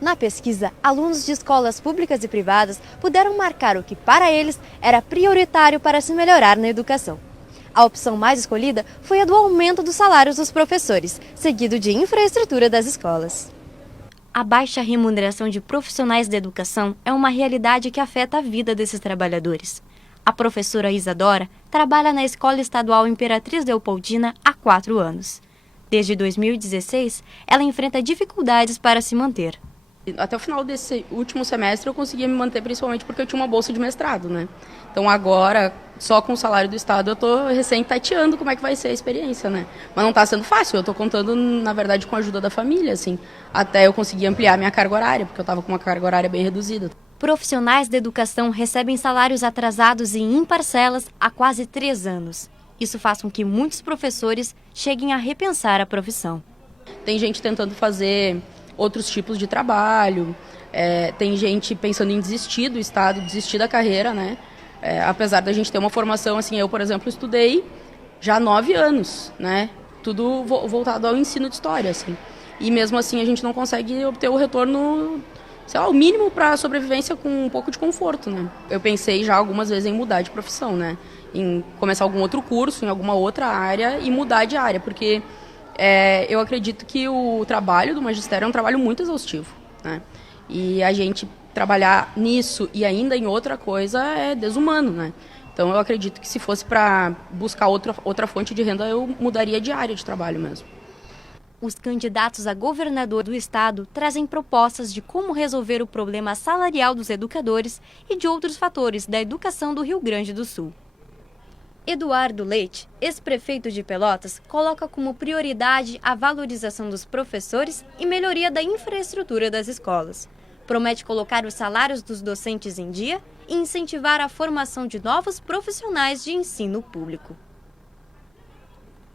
Na pesquisa, alunos de escolas públicas e privadas puderam marcar o que para eles era prioritário para se melhorar na educação. A opção mais escolhida foi a do aumento dos salários dos professores, seguido de infraestrutura das escolas. A baixa remuneração de profissionais da educação é uma realidade que afeta a vida desses trabalhadores. A professora Isadora trabalha na Escola Estadual Imperatriz Leopoldina há 4 anos. Desde 2016, ela enfrenta dificuldades para se manter. Até o final desse último semestre eu conseguia me manter, principalmente porque eu tinha uma bolsa de mestrado, né? Então agora, só com o salário do estado, eu estou recém-tateando como é que vai ser a experiência, né? Mas não está sendo fácil, eu estou contando, na verdade, com a ajuda da família, assim, até eu conseguir ampliar minha carga horária, porque eu estava com uma carga horária bem reduzida. Profissionais da educação recebem salários atrasados e em parcelas há quase 3 anos. Isso faz com que muitos professores cheguem a repensar a profissão. Tem gente tentando fazer outros tipos de trabalho, tem gente pensando em desistir do estado, desistir da carreira, né? Apesar da gente ter uma formação, assim, eu, por exemplo, estudei já há 9 anos, né? tudo voltado ao ensino de história, assim. E mesmo assim a gente não consegue obter o retorno, sei lá, o mínimo para a sobrevivência com um pouco de conforto, né? Eu pensei já algumas vezes em mudar de profissão, né? Em começar algum outro curso, em alguma outra área e mudar de área, porque eu acredito que o trabalho do magistério é um trabalho muito exaustivo, né? E a gente trabalhar nisso e ainda em outra coisa é desumano, né? Então eu acredito que se fosse para buscar outra fonte de renda, eu mudaria de área de trabalho mesmo. Os candidatos a governador do estado trazem propostas de como resolver o problema salarial dos educadores e de outros fatores da educação do Rio Grande do Sul. Eduardo Leite, ex-prefeito de Pelotas, coloca como prioridade a valorização dos professores e melhoria da infraestrutura das escolas. Promete colocar os salários dos docentes em dia e incentivar a formação de novos profissionais de ensino público.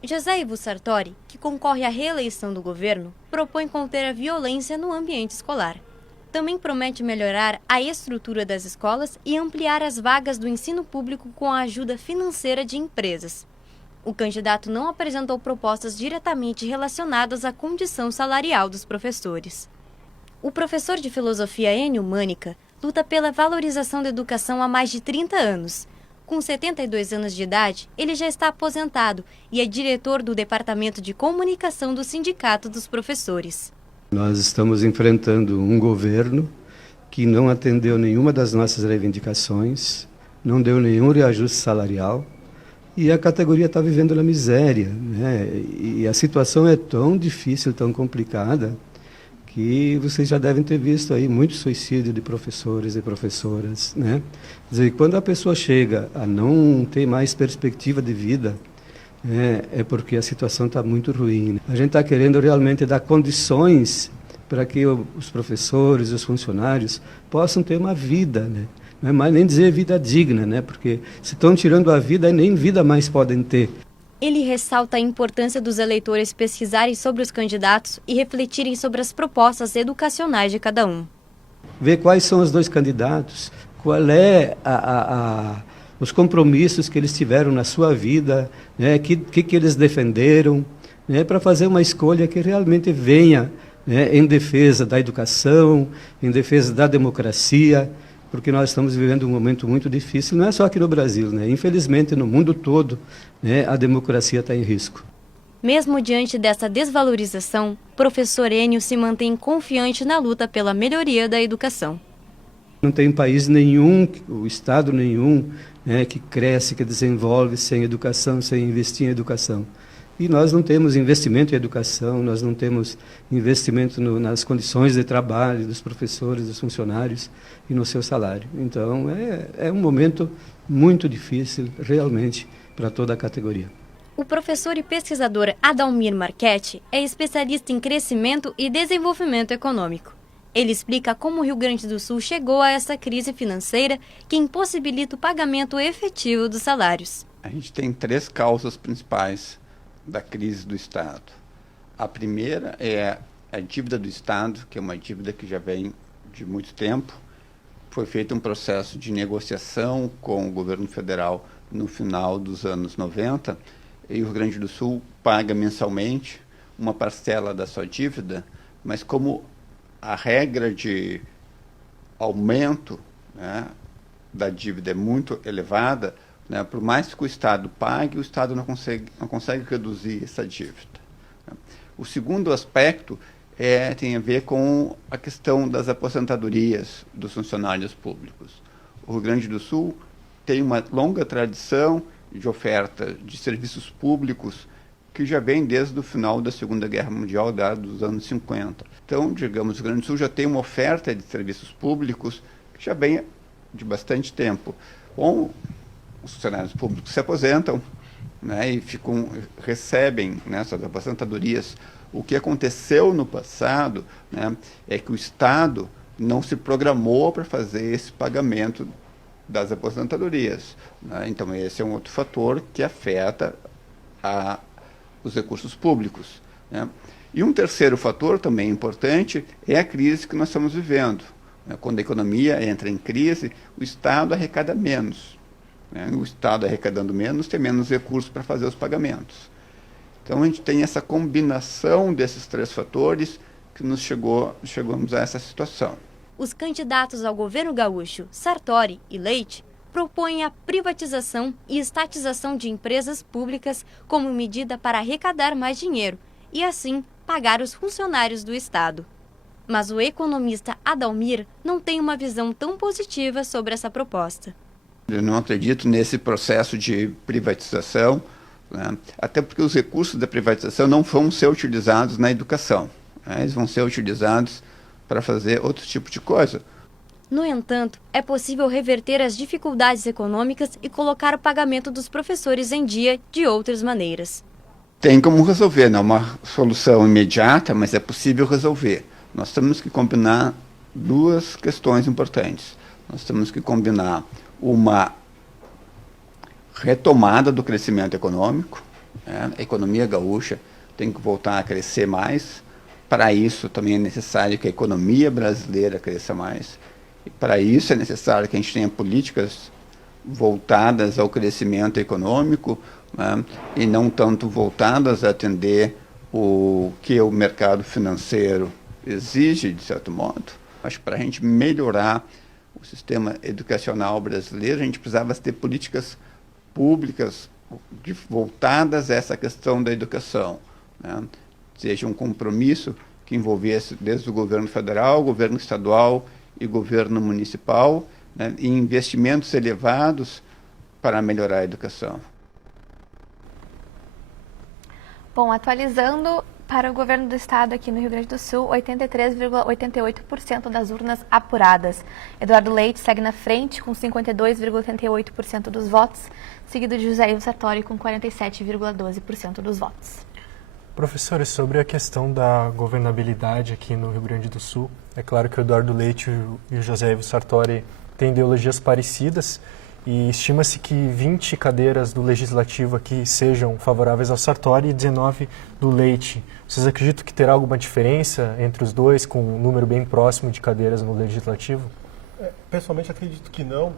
José Ivo Sartori, que concorre à reeleição do governo, propõe conter a violência no ambiente escolar. Também promete melhorar a estrutura das escolas e ampliar as vagas do ensino público com a ajuda financeira de empresas. O candidato não apresentou propostas diretamente relacionadas à condição salarial dos professores. O professor de filosofia Enio Mânica luta pela valorização da educação há mais de 30 anos. Com 72 anos de idade, ele já está aposentado e é diretor do Departamento de Comunicação do Sindicato dos Professores. Nós estamos enfrentando um governo que não atendeu nenhuma das nossas reivindicações, não deu nenhum reajuste salarial e a categoria está vivendo na miséria, né? E a situação é tão difícil, tão complicada, que vocês já devem ter visto aí muito suicídio de professores e professoras, né? Quer dizer, quando a pessoa chega a não ter mais perspectiva de vida, é porque a situação está muito ruim, né? A gente está querendo realmente dar condições para que os professores, os funcionários possam ter uma vida, né? Não é mais nem dizer vida digna, né? Porque se estão tirando a vida, nem vida mais podem ter. Ele ressalta a importância dos eleitores pesquisarem sobre os candidatos e refletirem sobre as propostas educacionais de cada um. Ver quais são os dois candidatos, qual é os compromissos que eles tiveram na sua vida, né, que eles defenderam, né, para fazer uma escolha que realmente venha, né, em defesa da educação, em defesa da democracia, porque nós estamos vivendo um momento muito difícil, não é só aqui no Brasil, né? Infelizmente, no mundo todo, né, a democracia está em risco. Mesmo diante dessa desvalorização, o professor Enio se mantém confiante na luta pela melhoria da educação. Não tem país nenhum, o Estado nenhum, né, que cresce, que desenvolve sem educação, sem investir em educação. E nós não temos investimento em educação, nós não temos investimento nas condições de trabalho dos professores, dos funcionários e no seu salário. Então, é um momento muito difícil, realmente, para toda a categoria. O professor e pesquisador Adalmir Marchetti é especialista em crescimento e desenvolvimento econômico. Ele explica como o Rio Grande do Sul chegou a essa crise financeira que impossibilita o pagamento efetivo dos salários. A gente tem 3 causas principais da crise do Estado. A primeira é a dívida do Estado, que é uma dívida que já vem de muito tempo. Foi feito um processo de negociação com o governo federal no final dos anos 90, e o Rio Grande do Sul paga mensalmente uma parcela da sua dívida, mas como a regra de aumento, né, da dívida é muito elevada, né, por mais que o Estado pague, o Estado não consegue reduzir essa dívida. O segundo aspecto tem a ver com a questão das aposentadorias dos funcionários públicos. O Rio Grande do Sul tem uma longa tradição de oferta de serviços públicos que já vem desde o final da Segunda Guerra Mundial, dos anos 50. Então, digamos, o Rio Grande do Sul já tem uma oferta de serviços públicos que já vem de bastante tempo. Bom, os funcionários públicos se aposentam, né, e recebem, né, essas aposentadorias. O que aconteceu no passado, né, é que o Estado não se programou para fazer esse pagamento das aposentadorias, né? Então esse é um outro fator que afeta os recursos públicos, né? E um terceiro fator também importante é a crise que nós estamos vivendo, né? Quando a economia entra em crise, o Estado arrecada menos, né? O Estado arrecadando menos tem menos recursos para fazer os pagamentos. Então a gente tem essa combinação desses 3 fatores que chegamos a essa situação. Os candidatos ao governo gaúcho, Sartori e Leite, propõem a privatização e estatização de empresas públicas como medida para arrecadar mais dinheiro e, assim, pagar os funcionários do Estado. Mas o economista Adalmir não tem uma visão tão positiva sobre essa proposta. Eu não acredito nesse processo de privatização, né? Até porque os recursos da privatização não vão ser utilizados na educação, né? Eles vão ser utilizados para fazer outro tipo de coisa. No entanto, é possível reverter as dificuldades econômicas e colocar o pagamento dos professores em dia de outras maneiras. Tem como resolver, não é uma solução imediata, mas é possível resolver. Nós temos que combinar 2 questões importantes. Nós temos que combinar uma retomada do crescimento econômico, né? A economia gaúcha tem que voltar a crescer mais. Para isso também é necessário que a economia brasileira cresça mais. E para isso é necessário que a gente tenha políticas voltadas ao crescimento econômico, né? E não tanto voltadas a atender o que o mercado financeiro exige, de certo modo. Acho que para a gente melhorar o sistema educacional brasileiro, a gente precisava ter políticas públicas voltadas a essa questão da educação, né? Seja um compromisso que envolvesse desde o governo federal, governo estadual e governo municipal, né, e investimentos elevados para melhorar a educação. Bom, atualizando para o governo do estado aqui no Rio Grande do Sul, 83,88% das urnas apuradas. Eduardo Leite segue na frente com 52,88% dos votos, seguido de José Sartori com 47,12% dos votos. Professores, sobre a questão da governabilidade aqui no Rio Grande do Sul, é claro que o Eduardo Leite e o José Sartori têm ideologias parecidas e estima-se que 20 cadeiras do Legislativo aqui sejam favoráveis ao Sartori e 19 do Leite. Vocês acreditam que terá alguma diferença entre os dois, com um número bem próximo de cadeiras no Legislativo? Pessoalmente acredito que não.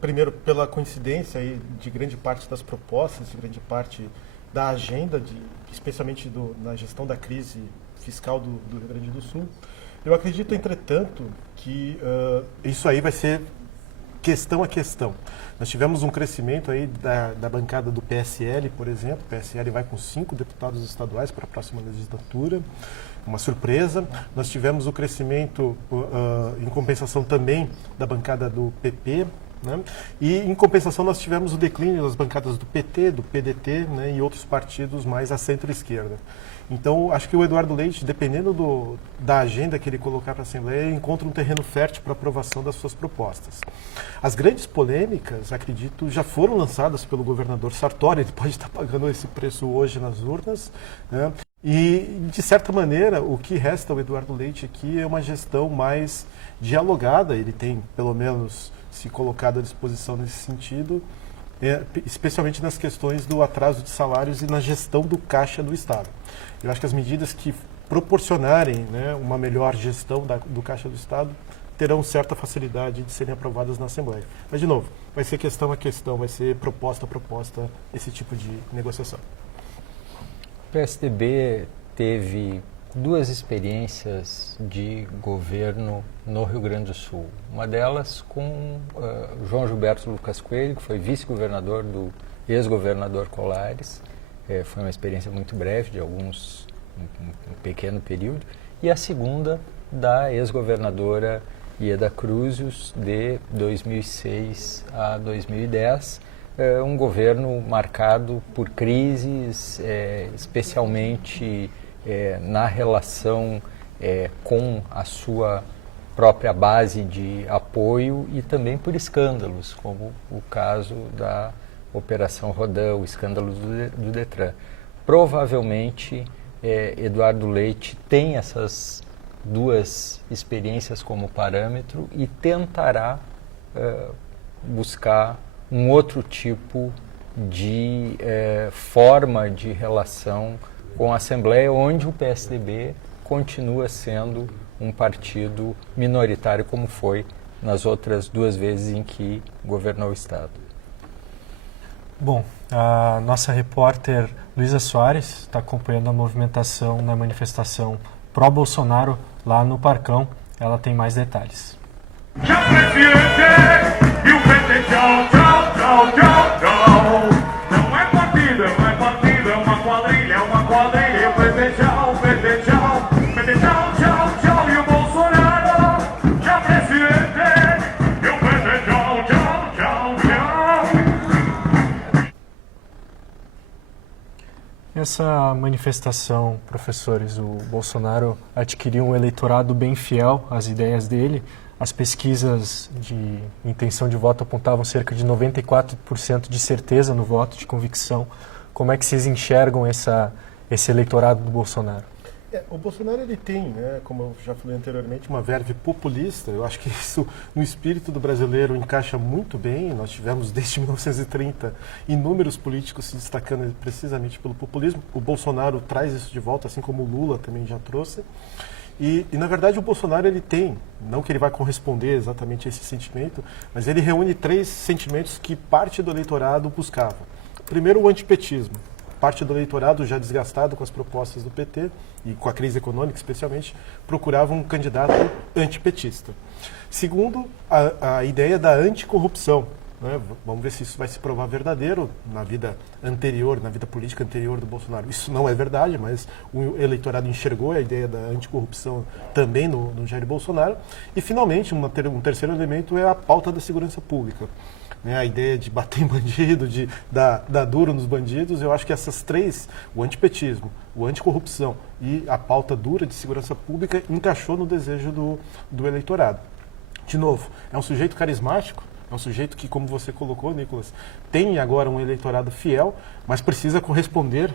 Primeiro, pela coincidência aí de grande parte das propostas, de grande parte da agenda, especialmente na gestão da crise fiscal do Rio Grande do Sul. Eu acredito, entretanto, que isso aí vai ser questão a questão. Nós tivemos um crescimento aí da bancada do PSL, por exemplo. O PSL vai com 5 deputados estaduais para a próxima legislatura, uma surpresa. Nós tivemos o crescimento, em compensação também, da bancada do PP, né? E, em compensação, nós tivemos o declínio das bancadas do PT, do PDT, né? E outros partidos mais à centro-esquerda. Então, acho que o Eduardo Leite, dependendo da agenda que ele colocar para a Assembleia, encontra um terreno fértil para aprovação das suas propostas. As grandes polêmicas, acredito, já foram lançadas pelo governador Sartori, ele pode estar pagando esse preço hoje nas urnas, né? E, de certa maneira, o que resta ao Eduardo Leite aqui é uma gestão mais dialogada. Ele tem, pelo menos, se colocado à disposição nesse sentido, especialmente nas questões do atraso de salários e na gestão do caixa do Estado. Eu acho que as medidas que proporcionarem, né, uma melhor gestão do caixa do Estado terão certa facilidade de serem aprovadas na Assembleia. Mas, de novo, vai ser questão a questão, vai ser proposta a proposta, esse tipo de negociação. O PSDB teve 2 experiências de governo no Rio Grande do Sul. Uma delas com João Gilberto Lucas Coelho, que foi vice-governador do ex-governador Colares. Foi uma experiência muito breve, de um pequeno período. E a segunda da ex-governadora Ieda Cruzius, de 2006 a 2010. Um governo marcado por crises, especialmente na relação com a sua própria base de apoio e também por escândalos, como o caso da Operação Rodan, o escândalo do Detran. Provavelmente, Eduardo Leite tem essas 2 experiências como parâmetro e tentará buscar um outro tipo de forma de relação com a Assembleia, onde o PSDB continua sendo um partido minoritário, como foi nas outras 2 vezes em que governou o Estado. Bom, A nossa repórter Luísa Soares está acompanhando a movimentação na manifestação pró-Bolsonaro lá no Parcão. Ela tem mais detalhes. Não é partida, é uma quadrilha, e o PT tchau, tchau, e o Bolsonaro, tchau, presidente, e o PT tchau, tchau. Essa manifestação, professores, o Bolsonaro adquiriu um eleitorado bem fiel às ideias dele. As pesquisas de intenção de voto apontavam cerca de 94% de certeza no voto, de convicção. Como é que vocês enxergam esse eleitorado do Bolsonaro? O Bolsonaro ele tem, né, como eu já falei anteriormente, uma verve populista. Eu acho que isso, no espírito do brasileiro, encaixa muito bem. Nós tivemos, desde 1930, inúmeros políticos se destacando precisamente pelo populismo. O Bolsonaro traz isso de volta, assim como o Lula também já trouxe. E, na verdade, o Bolsonaro ele tem, não que ele vai corresponder exatamente a esse sentimento, mas ele reúne 3 sentimentos que parte do eleitorado buscava. Primeiro, o antipetismo. Parte do eleitorado, já desgastado com as propostas do PT e com a crise econômica especialmente, procurava um candidato antipetista. Segundo, a ideia da anticorrupção. Né? Vamos ver se isso vai se provar verdadeiro na vida anterior, na vida política anterior do Bolsonaro. Isso não é verdade, mas o eleitorado enxergou a ideia da anticorrupção também no Jair Bolsonaro. E, finalmente, um terceiro elemento é a pauta da segurança pública. A ideia de bater em bandido, de dar duro nos bandidos. Eu acho que essas 3, o antipetismo, o anticorrupção e a pauta dura de segurança pública, encaixou no desejo do eleitorado. De novo, é um sujeito carismático, é um sujeito que, como você colocou, Nicolas, tem agora um eleitorado fiel, mas precisa corresponder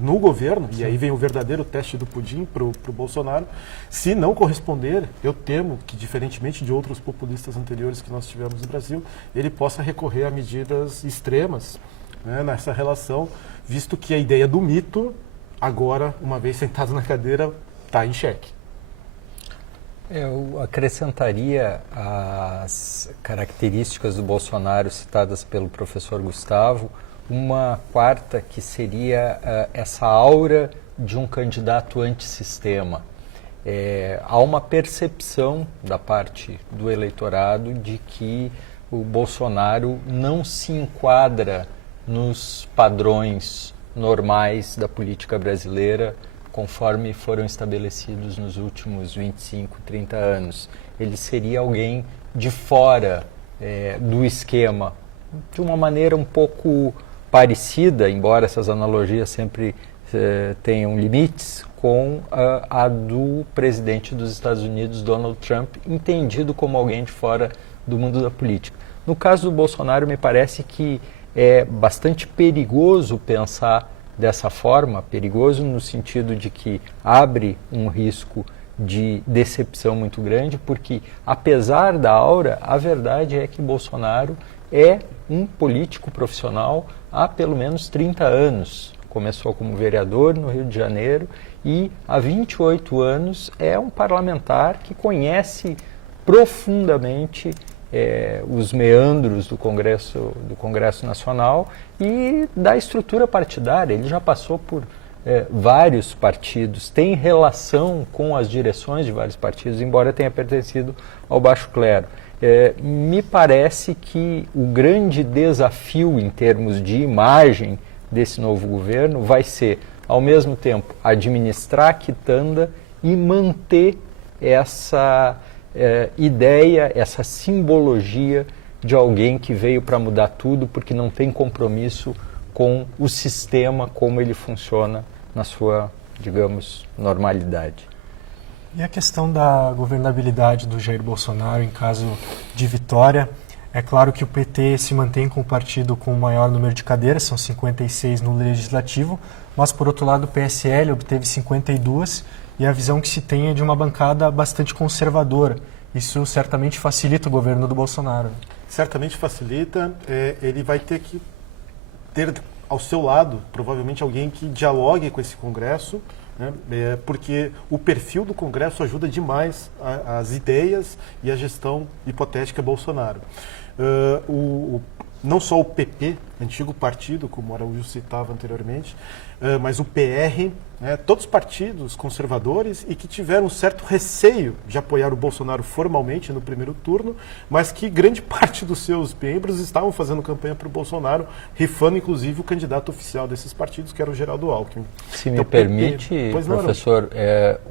no governo, e aí vem o verdadeiro teste do pudim para o Bolsonaro. Se não corresponder, eu temo que, diferentemente de outros populistas anteriores que nós tivemos no Brasil, ele possa recorrer a medidas extremas, né, nessa relação, visto que a ideia do mito, agora, uma vez sentado na cadeira, está em xeque. Eu acrescentaria as características do Bolsonaro citadas pelo professor Gustavo, uma quarta que seria essa aura de um candidato antissistema. Há uma percepção da parte do eleitorado de que o Bolsonaro não se enquadra nos padrões normais da política brasileira, conforme foram estabelecidos nos últimos 25, 30 anos. Ele seria alguém de fora do esquema, de uma maneira um pouco parecida, embora essas analogias sempre tenham limites, com a do presidente dos Estados Unidos, Donald Trump, entendido como alguém de fora do mundo da política. No caso do Bolsonaro, me parece que é bastante perigoso pensar dessa forma, perigoso no sentido de que abre um risco de decepção muito grande, porque apesar da aura, a verdade é que Bolsonaro é um político profissional há pelo menos 30 anos. Começou como vereador no Rio de Janeiro e há 28 anos é um parlamentar que conhece profundamente os meandros do Congresso Nacional e da estrutura partidária. Ele já passou por vários partidos, tem relação com as direções de vários partidos, embora tenha pertencido ao baixo clero. Me parece que o grande desafio em termos de imagem desse novo governo vai ser, ao mesmo tempo, administrar a quitanda e manter essa ideia, essa simbologia de alguém que veio para mudar tudo porque não tem compromisso com o sistema como ele funciona na sua, digamos, normalidade. E a questão da governabilidade do Jair Bolsonaro em caso de vitória? É claro que o PT se mantém com o partido com o maior número de cadeiras, são 56 no Legislativo, mas, por outro lado, o PSL obteve 52 e a visão que se tem é de uma bancada bastante conservadora. Isso certamente facilita o governo do Bolsonaro. Certamente facilita. Ele vai ter que ter ao seu lado, provavelmente, alguém que dialogue com esse Congresso, né? Porque o perfil do Congresso ajuda demais as ideias e a gestão hipotética Bolsonaro. não só o PP, antigo partido, como o Araújo citava anteriormente, mas o PR, né, todos os partidos conservadores e que tiveram um certo receio de apoiar o Bolsonaro formalmente no primeiro turno, mas que grande parte dos seus membros estavam fazendo campanha para o Bolsonaro, rifando inclusive o candidato oficial desses partidos, que era o Geraldo Alckmin. Se então, me permite, professor,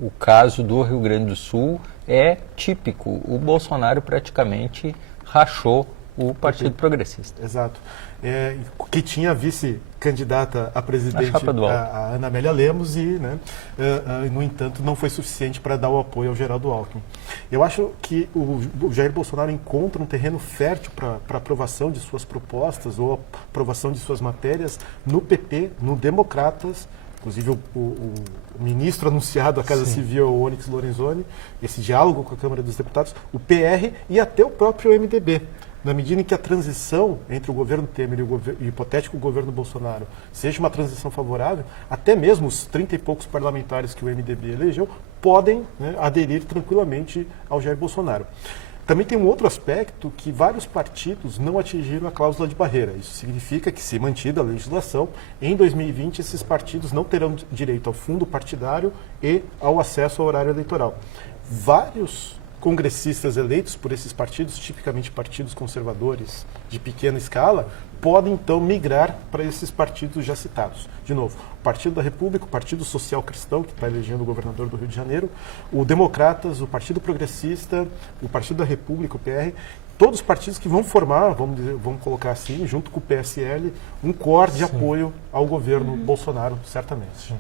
o caso do Rio Grande do Sul é típico. O Bolsonaro praticamente rachou o Partido Progressista. Exato. Que tinha vice-candidata a presidente, a Ana Amélia Lemos, e, no entanto, não foi suficiente para dar o apoio ao Geraldo Alckmin. Eu acho que o Jair Bolsonaro encontra um terreno fértil para aprovação de suas propostas ou aprovação de suas matérias no PP, no Democratas. Inclusive o ministro anunciado à Casa Civil, o Onyx Lorenzoni, esse diálogo com a Câmara dos Deputados, o PR e até o próprio MDB. Na medida em que a transição entre o governo Temer e o hipotético governo Bolsonaro seja uma transição favorável, até mesmo os 30 e poucos parlamentares que o MDB elegeu podem aderir tranquilamente ao Jair Bolsonaro. Também tem um outro aspecto, que vários partidos não atingiram a cláusula de barreira. Isso significa que, se mantida a legislação, em 2020 esses partidos não terão direito ao fundo partidário e ao acesso ao horário eleitoral. Vários congressistas eleitos por esses partidos, tipicamente partidos conservadores de pequena escala, podem então migrar para esses partidos já citados. De novo, o Partido da República, o Partido Social Cristão, que está elegendo o governador do Rio de Janeiro, o Democratas, o Partido Progressista, o Partido da República, o PR, todos os partidos que vão formar, vamos colocar assim, junto com o PSL, um core de apoio ao governo Bolsonaro, certamente.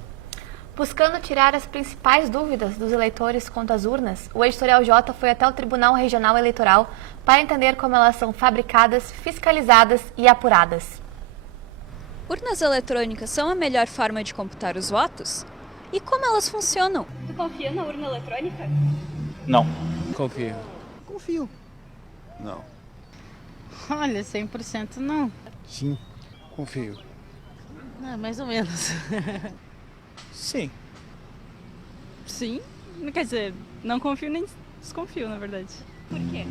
Buscando tirar as principais dúvidas dos eleitores quanto às urnas, o Editorial J foi até o Tribunal Regional Eleitoral para entender como elas são fabricadas, fiscalizadas e apuradas. Urnas eletrônicas são a melhor forma de computar os votos? E como elas funcionam? Tu confia na urna eletrônica? Não. Confio. Confio. Não. Olha, 100% não. Sim, confio. Mais ou menos. Sim. Sim? Quer dizer, não confio nem desconfio, na verdade. Por quê?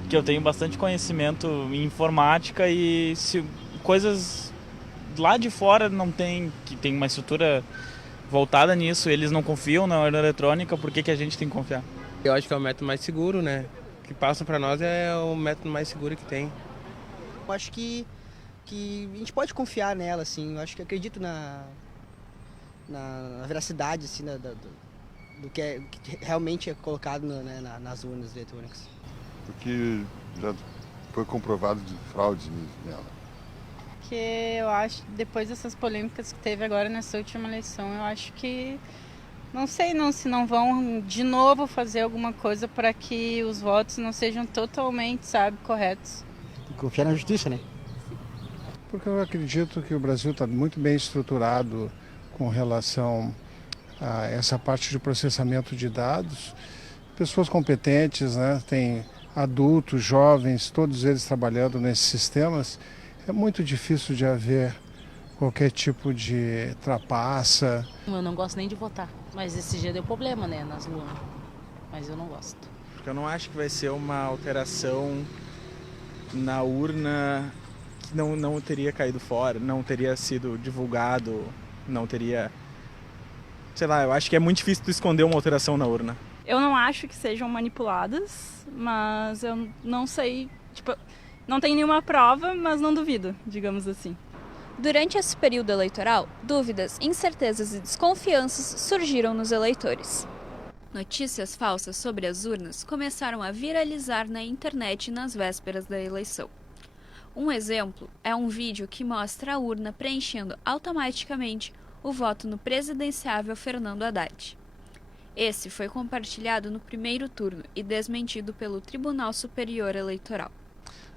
Porque eu tenho bastante conhecimento em informática e se coisas lá de fora não tem, que tem uma estrutura voltada nisso, eles não confiam na urna eletrônica, por que a gente tem que confiar? Eu acho que é o método mais seguro, né? O que passa para nós é o método mais seguro que tem. Eu acho que a gente pode confiar nela, assim. Eu acho que acredito na veracidade, assim, do que realmente é colocado nas urnas eletrônicas. Porque já foi comprovado de fraude nela. Porque eu acho, depois dessas polêmicas que teve agora nessa última eleição, eu acho que, não sei se não vão de novo fazer alguma coisa para que os votos não sejam totalmente, corretos. Tem que confiar na justiça, né? Porque eu acredito que o Brasil está muito bem estruturado com relação a essa parte de processamento de dados. Pessoas competentes, né? Tem adultos, jovens, todos eles trabalhando nesses sistemas. É muito difícil de haver qualquer tipo de trapaça. Eu não gosto nem de votar, mas esse dia deu problema, né, nas urnas. Mas eu não gosto. Porque eu não acho que vai ser uma alteração na urna que não teria caído fora, não teria sido divulgado, não teria... Sei lá, eu acho que é muito difícil tu esconder uma alteração na urna. Eu não acho que sejam manipuladas, mas eu não sei, não tem nenhuma prova, mas não duvido, digamos assim. Durante esse período eleitoral, dúvidas, incertezas e desconfianças surgiram nos eleitores. Notícias falsas sobre as urnas começaram a viralizar na internet nas vésperas da eleição. Um exemplo é um vídeo que mostra a urna preenchendo automaticamente o voto no presidenciável Fernando Haddad. Esse foi compartilhado no primeiro turno e desmentido pelo Tribunal Superior Eleitoral.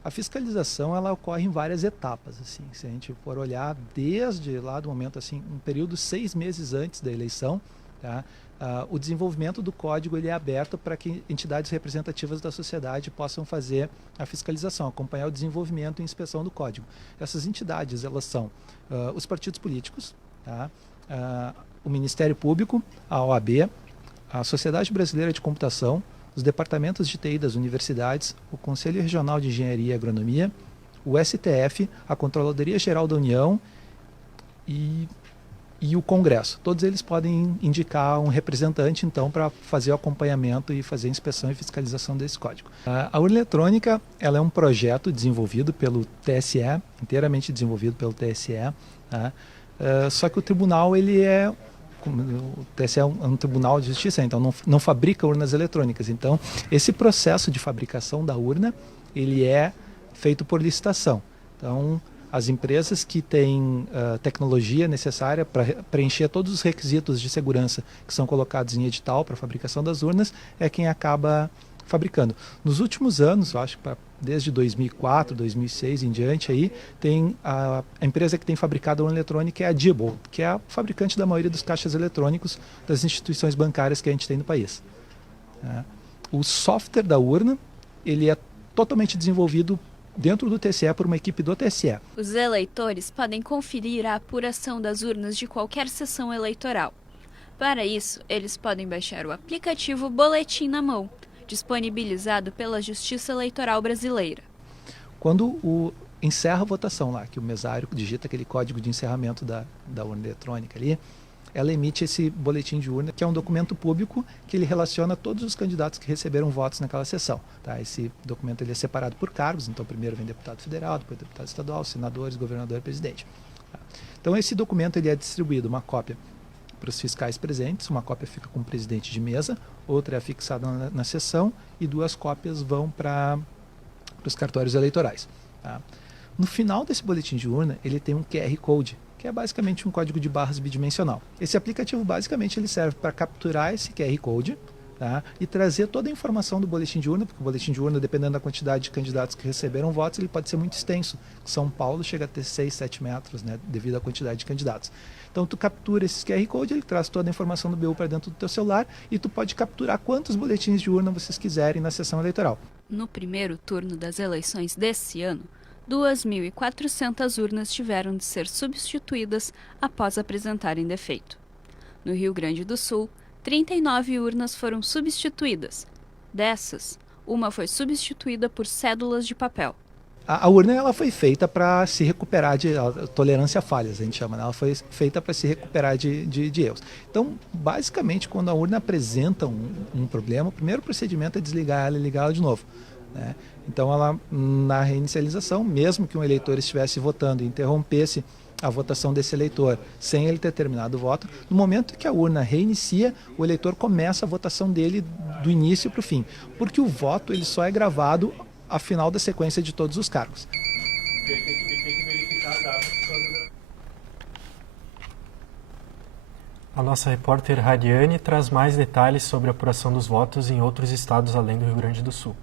A fiscalização ela ocorre em várias etapas, assim, se a gente for olhar desde lá do momento, assim, um período 6 meses antes da eleição, tá? O desenvolvimento do código ele é aberto para que entidades representativas da sociedade possam fazer a fiscalização, acompanhar o desenvolvimento e inspeção do código. Essas entidades elas são os partidos políticos, tá? O Ministério Público, a OAB, a Sociedade Brasileira de Computação, os departamentos de TI das universidades, o Conselho Regional de Engenharia e Agronomia, o STF, a Controladoria Geral da União e o Congresso. Todos eles podem indicar um representante, então, para fazer o acompanhamento e fazer a inspeção e fiscalização desse código. A urna eletrônica, ela é um projeto desenvolvido pelo TSE, inteiramente desenvolvido pelo TSE, tá? Só que o tribunal, o TSE é um tribunal de justiça, então não fabrica urnas eletrônicas. Então, esse processo de fabricação da urna, ele é feito por licitação. Então, as empresas que têm tecnologia necessária para preencher todos os requisitos de segurança que são colocados em edital para a fabricação das urnas é quem acaba fabricando. Nos últimos anos, eu acho que desde 2004, 2006 em diante, aí, tem a empresa que tem fabricado a urna eletrônica é a Diebold, que é a fabricante da maioria dos caixas eletrônicos das instituições bancárias que a gente tem no país. O software da urna, ele é totalmente desenvolvido dentro do TSE por uma equipe do TSE. Os eleitores podem conferir a apuração das urnas de qualquer sessão eleitoral. Para isso, eles podem baixar o aplicativo Boletim na Mão, disponibilizado pela Justiça Eleitoral Brasileira. Quando encerra a votação lá, que o mesário digita aquele código de encerramento da urna eletrônica ali, ela emite esse boletim de urna, que é um documento público que ele relaciona todos os candidatos que receberam votos naquela sessão. Tá? Esse documento ele é separado por cargos, então primeiro vem deputado federal, depois deputado estadual, senadores, governador e presidente. Tá? Então esse documento ele é distribuído, uma cópia para os fiscais presentes, uma cópia fica com o presidente de mesa, outra é afixada na sessão e 2 cópias vão para os cartórios eleitorais. Tá? No final desse boletim de urna, ele tem um QR Code, que é basicamente um código de barras bidimensional. Esse aplicativo, basicamente, ele serve para capturar esse QR Code, tá? E trazer toda a informação do boletim de urna, porque o boletim de urna, dependendo da quantidade de candidatos que receberam votos, ele pode ser muito extenso. São Paulo chega a ter 6, 7 metros, né, devido à quantidade de candidatos. Então, tu captura esse QR Code, ele traz toda a informação do BU para dentro do teu celular e tu pode capturar quantos boletins de urna vocês quiserem na sessão eleitoral. No primeiro turno das eleições desse ano, 2.400 urnas tiveram de ser substituídas após apresentarem defeito. No Rio Grande do Sul, 39 urnas foram substituídas. Dessas, uma foi substituída por cédulas de papel. A urna ela foi feita para se recuperar de tolerância a falhas, a gente chama, né? Ela foi feita para se recuperar de erros. Então, basicamente, quando a urna apresenta um problema, o primeiro procedimento é desligar ela e ligar ela de novo. Né? Então, ela, na reinicialização, mesmo que um eleitor estivesse votando e interrompesse a votação desse eleitor sem ele ter terminado o voto, no momento que a urna reinicia, o eleitor começa a votação dele do início para o fim, porque o voto ele só é gravado ao final da sequência de todos os cargos. A nossa repórter Radiane traz mais detalhes sobre a apuração dos votos em outros estados além do Rio Grande do Sul.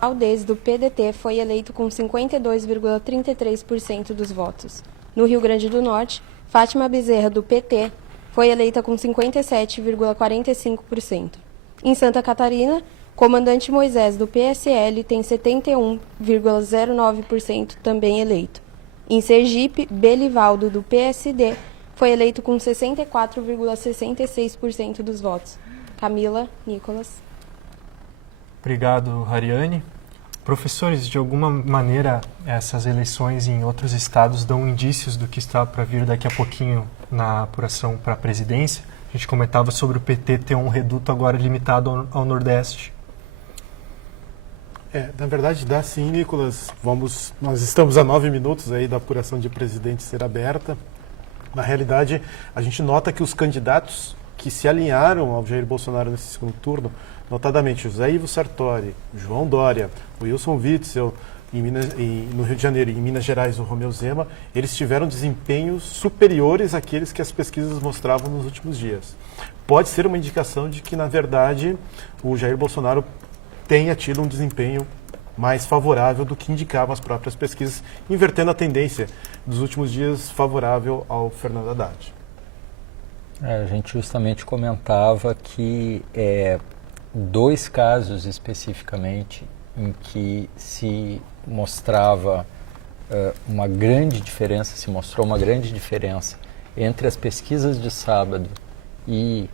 Aldez, do PDT, foi eleito com 52,33% dos votos. No Rio Grande do Norte, Fátima Bezerra, do PT, foi eleita com 57,45%. Em Santa Catarina, Comandante Moisés, do PSL, tem 71,09% também eleito. Em Sergipe, Belivaldo, do PSD, foi eleito com 64,66% dos votos. Camila, Nicolas. Obrigado, Rariane. Professores, de alguma maneira, essas eleições em outros estados dão indícios do que está para vir daqui a pouquinho na apuração para a presidência? A gente comentava sobre o PT ter um reduto agora limitado ao Nordeste. Na verdade dá sim, Nicolas. Nós estamos a 9 minutos aí da apuração de presidente ser aberta. Na realidade, a gente nota que os candidatos que se alinharam ao Jair Bolsonaro nesse segundo turno, notadamente José Ivo Sartori, João Dória, Wilson Witzel, no Rio de Janeiro e em Minas Gerais o Romeu Zema, eles tiveram desempenhos superiores àqueles que as pesquisas mostravam nos últimos dias. Pode ser uma indicação de que, na verdade, o Jair Bolsonaro tenha tido um desempenho mais favorável do que indicavam as próprias pesquisas, invertendo a tendência dos últimos dias favorável ao Fernando Haddad. A gente justamente comentava que 2 casos especificamente em que se mostrava uma grande diferença, se mostrou uma grande diferença entre as pesquisas de sábado e,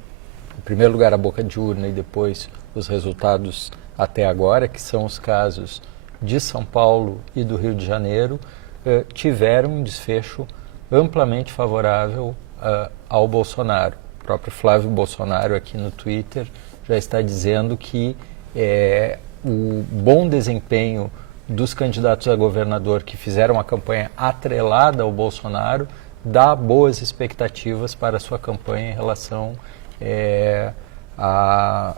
em primeiro lugar, a boca de urna e depois os resultados até agora, que são os casos de São Paulo e do Rio de Janeiro, tiveram um desfecho amplamente favorável ao Bolsonaro. O próprio Flávio Bolsonaro aqui no Twitter já está dizendo que o bom desempenho dos candidatos a governador que fizeram a campanha atrelada ao Bolsonaro dá boas expectativas para a sua campanha em relação à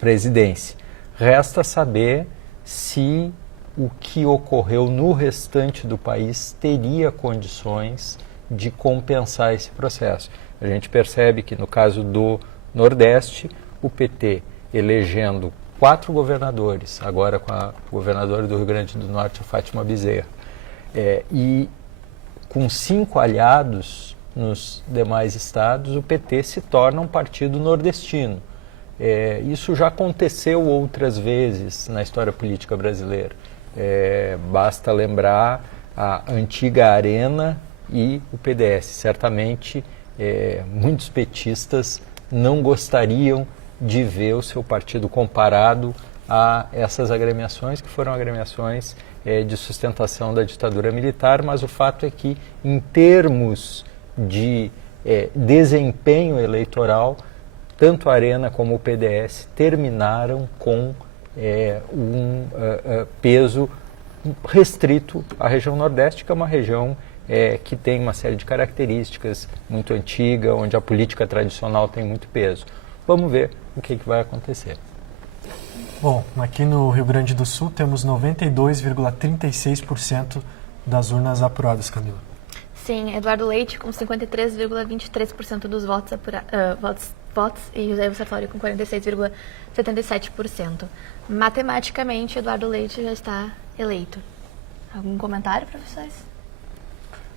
presidência. Resta saber se o que ocorreu no restante do país teria condições de compensar esse processo. A gente percebe que no caso do Nordeste, o PT elegendo 4 governadores, agora com a governadora do Rio Grande do Norte, a Fátima Bezerra, e com 5 aliados nos demais estados, o PT se torna um partido nordestino. Isso já aconteceu outras vezes na história política brasileira. Basta lembrar a antiga Arena e o PDS. Certamente, muitos petistas não gostariam de ver o seu partido comparado a essas agremiações, que foram agremiações de sustentação da ditadura militar, mas o fato é que, em termos de desempenho eleitoral, tanto a Arena como o PDS terminaram com um peso restrito à região Nordeste, que é uma região que tem uma série de características muito antiga, onde a política tradicional tem muito peso. Vamos ver o que vai acontecer. Bom, aqui no Rio Grande do Sul temos 92,36% das urnas apuradas, Camila. Sim, Eduardo Leite com 53,23% dos votos e José Sartori com 46,77%. Matematicamente, Eduardo Leite já está eleito. Algum comentário, professores?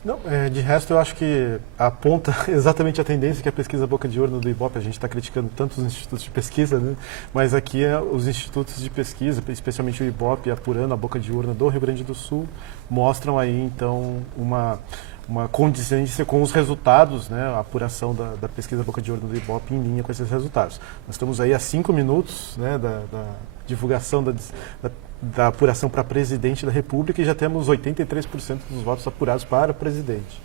Não, de resto eu acho que aponta exatamente a tendência que a pesquisa Boca de Urna do Ibope, a gente está criticando tanto os institutos de pesquisa, né? Mas aqui os institutos de pesquisa, especialmente o Ibope, apurando a Boca de Urna do Rio Grande do Sul, mostram aí então uma condizência com os resultados, né? A apuração da pesquisa Boca de Urna do Ibope em linha com esses resultados. Nós estamos aí a 5 minutos, né, da divulgação da apuração para presidente da República e já temos 83% dos votos apurados para presidente.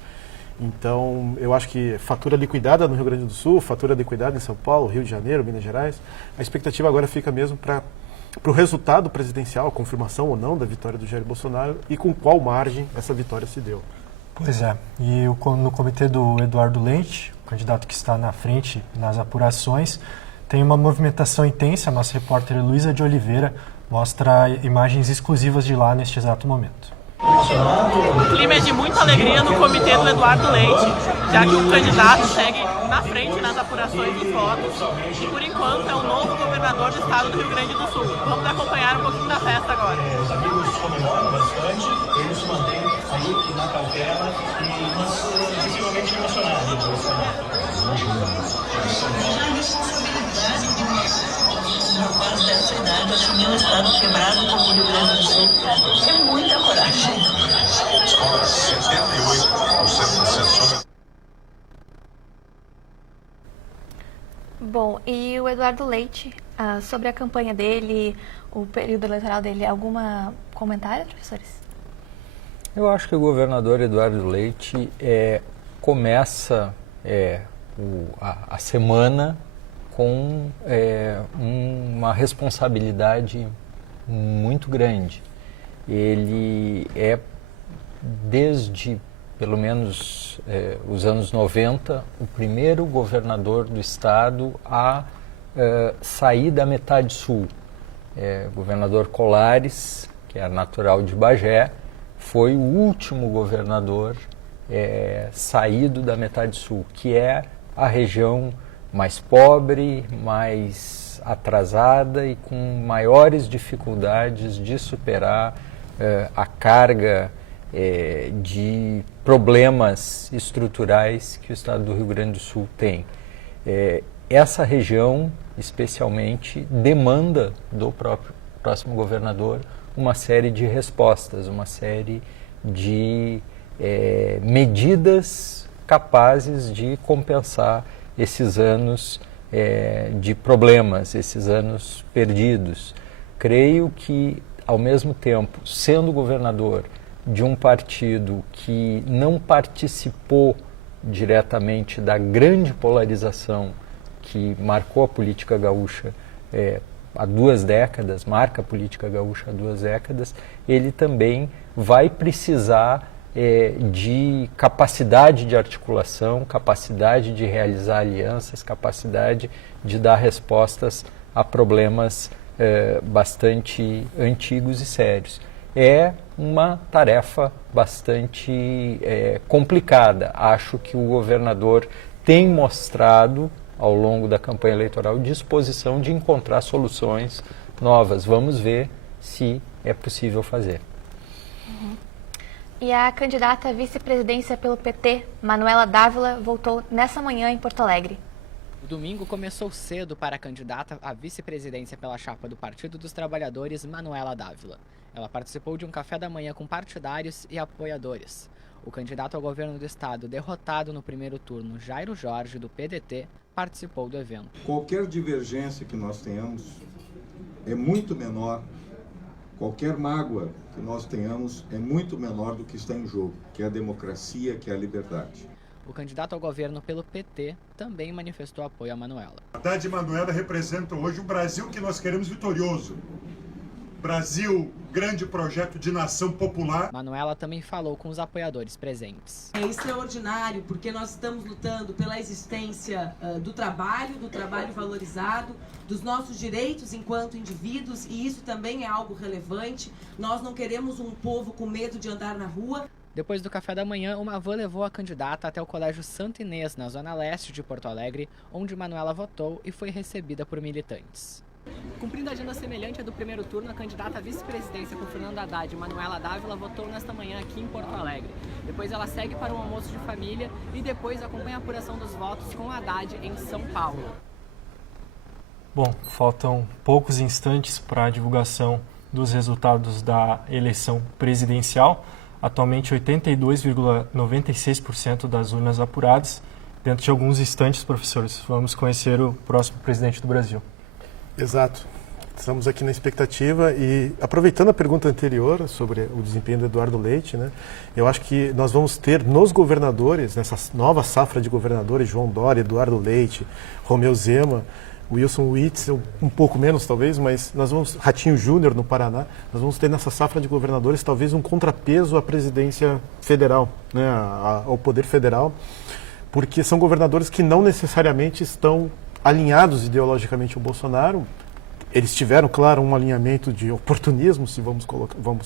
Então, eu acho que fatura liquidada no Rio Grande do Sul, fatura liquidada em São Paulo, Rio de Janeiro, Minas Gerais. A expectativa agora fica mesmo para o resultado presidencial, a confirmação ou não da vitória do Jair Bolsonaro e com qual margem essa vitória se deu. Pois é, e no comitê do Eduardo Leite, o candidato que está na frente nas apurações, tem uma movimentação intensa. A nossa repórter Luísa de Oliveira mostra imagens exclusivas de lá neste exato momento. O clima é de muita alegria no comitê do Eduardo Leite, já que o candidato segue na frente nas apurações dos votos e, por enquanto, é o novo governador do estado do Rio Grande do Sul. Vamos acompanhar um pouquinho da festa agora. Os amigos comemoram bastante, eles se mantêm aí na cautela, mas visivelmente emocionados. Um rapaz dessa idade assumir um estado quebrado como o Rio Grande do Sul é muita coragem. 78% Bom, e o Eduardo Leite, sobre a campanha dele, o período eleitoral dele, algum comentário, professores? Eu acho que o governador Eduardo Leite começa a semana com uma responsabilidade muito grande. Ele desde pelo menos os anos 90, o primeiro governador do estado a sair da metade sul. Governador Colares, que é natural de Bagé, foi o último governador saído da metade sul, que é a região mais pobre, mais atrasada e com maiores dificuldades de superar a carga de problemas estruturais que o estado do Rio Grande do Sul tem. Essa região, especialmente, demanda do próximo governador uma série de respostas, uma série de medidas capazes de compensar esses anos de problemas, esses anos perdidos. creio que, ao mesmo tempo, sendo governador de um partido que não participou diretamente da grande polarização que marcou a política gaúcha há 2 décadas, marca a política gaúcha há 2 décadas, ele também vai precisar de capacidade de articulação, capacidade de realizar alianças, capacidade de dar respostas a problemas bastante antigos e sérios. É uma tarefa bastante complicada. Acho que o governador tem mostrado, ao longo da campanha eleitoral, disposição de encontrar soluções novas. Vamos ver se é possível fazer. E a candidata à vice-presidência pelo PT, Manuela Dávila, voltou nessa manhã em Porto Alegre. O domingo começou cedo para a candidata à vice-presidência pela chapa do Partido dos Trabalhadores, Manuela Dávila. Ela participou de um café da manhã com partidários e apoiadores. O candidato ao governo do estado, derrotado no primeiro turno, Jairo Jorge, do PDT, participou do evento. Qualquer divergência que nós tenhamos é muito menor, qualquer mágoa que nós tenhamos é muito menor do que está em jogo, que é a democracia, que é a liberdade. O candidato ao governo pelo PT também manifestou apoio a Manuela. Haddad e Manuela representam hoje o Brasil que nós queremos vitorioso. Brasil, grande projeto de nação popular. Manuela também falou com os apoiadores presentes. É extraordinário porque nós estamos lutando pela existência do trabalho valorizado, dos nossos direitos enquanto indivíduos, e isso também é algo relevante. Nós não queremos um povo com medo de andar na rua. Depois do café da manhã, uma van levou a candidata até o Colégio Santo Inês, na zona leste de Porto Alegre, onde Manuela votou e foi recebida por militantes. Cumprindo a agenda semelhante à do primeiro turno, a candidata à vice-presidência com Fernando Haddad, Manuela Dávila, votou nesta manhã aqui em Porto Alegre. Depois ela segue para um almoço de família e depois acompanha a apuração dos votos com Haddad em São Paulo. Bom, faltam poucos instantes para a divulgação dos resultados da eleição presidencial. Atualmente, 82,96% das urnas apuradas. Dentro de alguns instantes, professores, vamos conhecer o próximo presidente do Brasil. Exato. Estamos aqui na expectativa e, aproveitando a pergunta anterior sobre o desempenho do Eduardo Leite, né, eu acho que nós vamos ter nos governadores, nessa nova safra de governadores, João Dória, Eduardo Leite, Romeu Zema, Wilson Witzel, um pouco menos talvez, mas nós vamos, Ratinho Júnior no Paraná, nós vamos ter nessa safra de governadores talvez um contrapeso à presidência federal, né, ao poder federal, porque são governadores que não necessariamente estão alinhados ideologicamente ao Bolsonaro. Eles tiveram, claro, um alinhamento de oportunismo, se vamos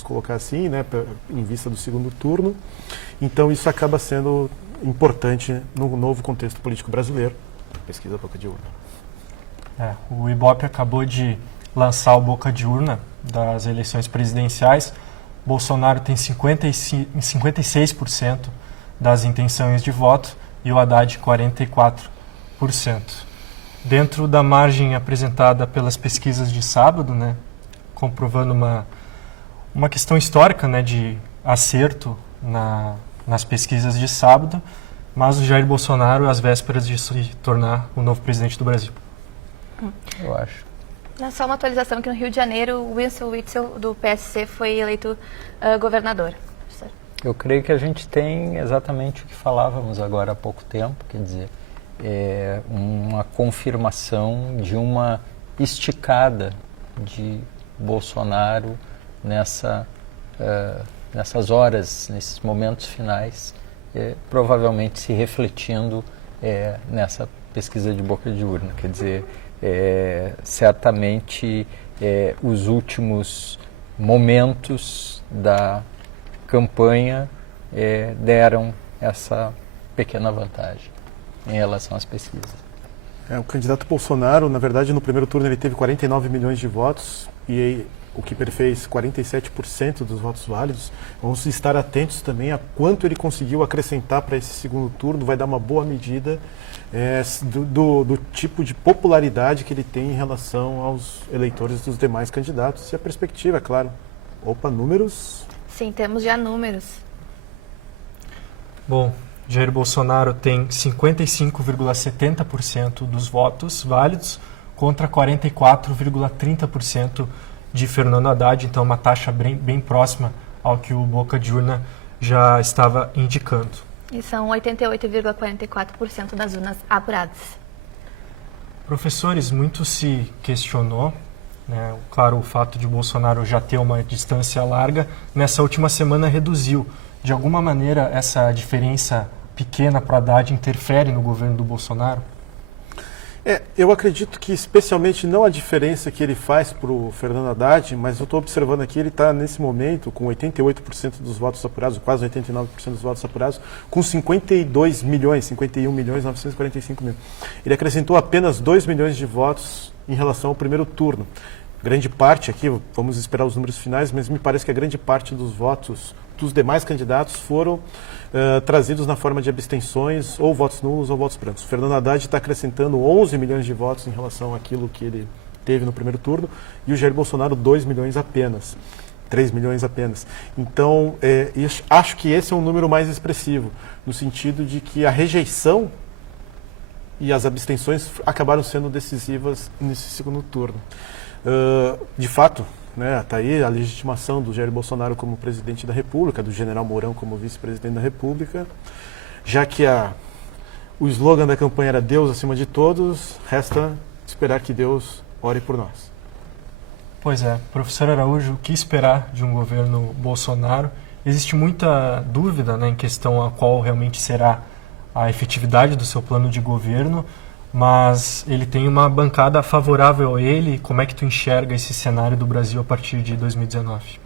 colocar assim, né, em vista do segundo turno. Então isso acaba sendo importante no novo contexto político brasileiro. Pesquisa Boca de Urna. O Ibope acabou de lançar o Boca de Urna das eleições presidenciais. Bolsonaro tem 56% das intenções de voto e o Haddad 44%. Dentro da margem apresentada pelas pesquisas de sábado, né, comprovando uma questão histórica, né, de acerto nas pesquisas de sábado, mas o Jair Bolsonaro às vésperas de se tornar o novo presidente do Brasil. Eu acho. Só uma atualização que no Rio de Janeiro, o Wilson Witzel, do PSC, foi eleito governador. Eu creio que a gente tem exatamente o que falávamos agora há pouco tempo, quer dizer, uma confirmação de uma esticada de Bolsonaro nessas horas, nesses momentos finais, provavelmente se refletindo nessa pesquisa de boca de urna. Quer dizer, certamente os últimos momentos da campanha deram essa pequena vantagem em relação às pesquisas. O candidato Bolsonaro, na verdade, no primeiro turno ele teve 49 milhões de votos e o que fez 47% dos votos válidos. Vamos estar atentos também a quanto ele conseguiu acrescentar para esse segundo turno. Vai dar uma boa medida do tipo de popularidade que ele tem em relação aos eleitores dos demais candidatos. E a perspectiva, é claro. Números? Sim, temos já números. Bom, Jair Bolsonaro tem 55,70% dos votos válidos contra 44,30% de Fernando Haddad, então uma taxa bem próxima ao que o boca de urna já estava indicando. E são 88,44% das urnas apuradas. Professores, muito se questionou, né, claro, o fato de Bolsonaro já ter uma distância larga, nessa última semana reduziu. De alguma maneira, essa diferença pequena para Haddad interfere no governo do Bolsonaro? Eu acredito que especialmente não a diferença que ele faz para o Fernando Haddad, mas eu estou observando aqui, ele está nesse momento com 88% dos votos apurados, quase 89% dos votos apurados, com 52 milhões, 51 milhões 945 mil. Ele acrescentou apenas 2 milhões de votos em relação ao primeiro turno. Grande parte aqui, vamos esperar os números finais, mas me parece que a grande parte dos votos dos demais candidatos foram trazidos na forma de abstenções, ou votos nulos ou votos brancos. O Fernando Haddad está acrescentando 11 milhões de votos em relação àquilo que ele teve no primeiro turno, e o Jair Bolsonaro 2 milhões apenas, 3 milhões apenas. Então, acho que esse é um número mais expressivo, no sentido de que a rejeição e as abstenções acabaram sendo decisivas nesse segundo turno. De fato, está aí a legitimação do Jair Bolsonaro como presidente da República, do general Mourão como vice-presidente da República, já que o slogan da campanha era Deus acima de todos, resta esperar que Deus ore por nós. Pois é, professor Araújo, o que esperar de um governo Bolsonaro? Existe muita dúvida, né, em questão a qual realmente será a efetividade do seu plano de governo, mas ele tem uma bancada favorável a ele. Como é que tu enxerga esse cenário do Brasil a partir de 2019?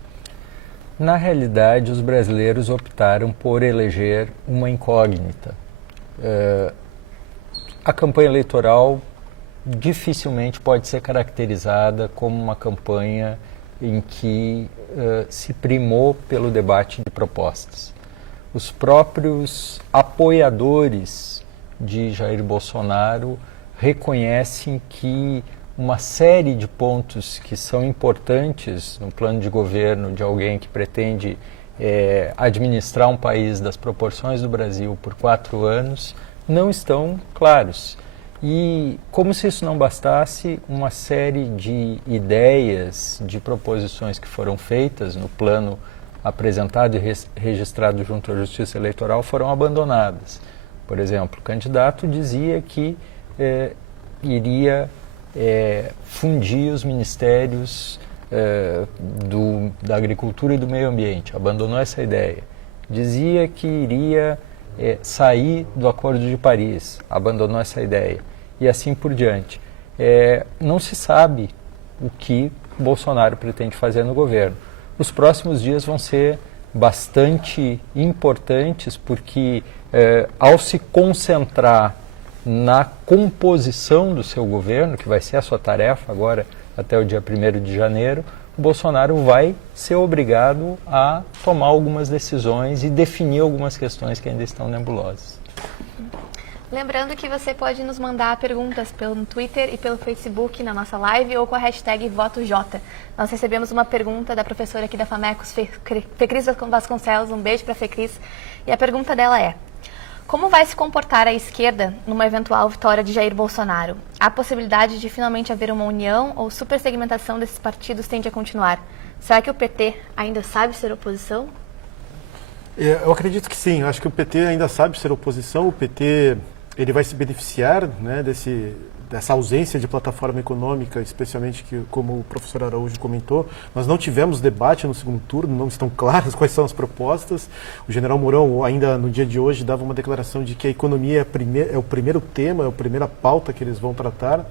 Na realidade, os brasileiros optaram por eleger uma incógnita. A campanha eleitoral dificilmente pode ser caracterizada como uma campanha em que se primou pelo debate de propostas. Os próprios apoiadores de Jair Bolsonaro reconhecem que uma série de pontos que são importantes no plano de governo de alguém que pretende administrar um país das proporções do Brasil por 4 anos não estão claros. E, como se isso não bastasse, uma série de ideias, de proposições que foram feitas no plano apresentado e registrado junto à Justiça Eleitoral foram abandonadas. Por exemplo, o candidato dizia que iria fundir os ministérios da Agricultura e do Meio Ambiente, abandonou essa ideia. Dizia que iria sair do Acordo de Paris, abandonou essa ideia. E assim por diante. Não se sabe o que Bolsonaro pretende fazer no governo. Os próximos dias vão ser bastante importantes, porque ao se concentrar na composição do seu governo, que vai ser a sua tarefa agora até o dia 1º de janeiro, o Bolsonaro vai ser obrigado a tomar algumas decisões e definir algumas questões que ainda estão nebulosas. Lembrando que você pode nos mandar perguntas pelo Twitter e pelo Facebook na nossa live ou com a hashtag VotoJ. Nós recebemos uma pergunta da professora aqui da FAMECOS, Fecris Vasconcelos, um beijo para a Fecris, e a pergunta dela é: como vai se comportar a esquerda numa eventual vitória de Jair Bolsonaro? Há possibilidade de finalmente haver uma união ou supersegmentação desses partidos tende a continuar? Será que o PT ainda sabe ser oposição? Eu acredito que sim. Acho que o PT ainda sabe ser oposição. O PT ele vai se beneficiar, né, dessa ausência de plataforma econômica, especialmente que, como o professor Araújo comentou, nós não tivemos debate no segundo turno, não estão claras quais são as propostas. O general Mourão, ainda no dia de hoje, dava uma declaração de que a economia é o primeiro tema, é a primeira pauta que eles vão tratar,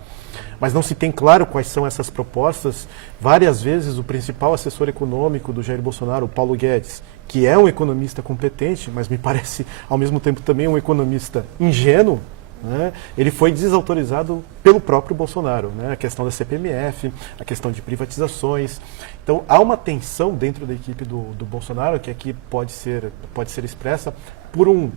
mas não se tem claro quais são essas propostas. Várias vezes o principal assessor econômico do Jair Bolsonaro, o Paulo Guedes, que é um economista competente, mas me parece ao mesmo tempo também um economista ingênuo, né? Ele foi desautorizado pelo próprio Bolsonaro, né? A questão da CPMF, a questão de privatizações. Então há uma tensão dentro da equipe do Bolsonaro, que aqui pode ser expressa por um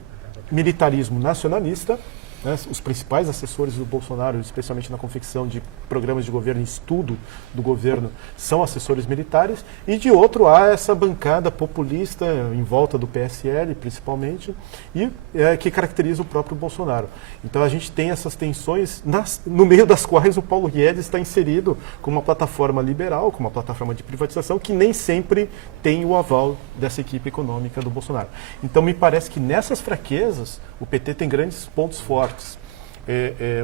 militarismo nacionalista né, os principais assessores do Bolsonaro, especialmente na confecção de programas de governo e estudo do governo, são assessores militares, e de outro há essa bancada populista em volta do PSL, principalmente, e que caracteriza o próprio Bolsonaro. Então a gente tem essas tensões, no meio das quais o Paulo Guedes está inserido como uma plataforma liberal, como uma plataforma de privatização, que nem sempre tem o aval dessa equipe econômica do Bolsonaro. Então me parece que nessas fraquezas o PT tem grandes pontos fortes.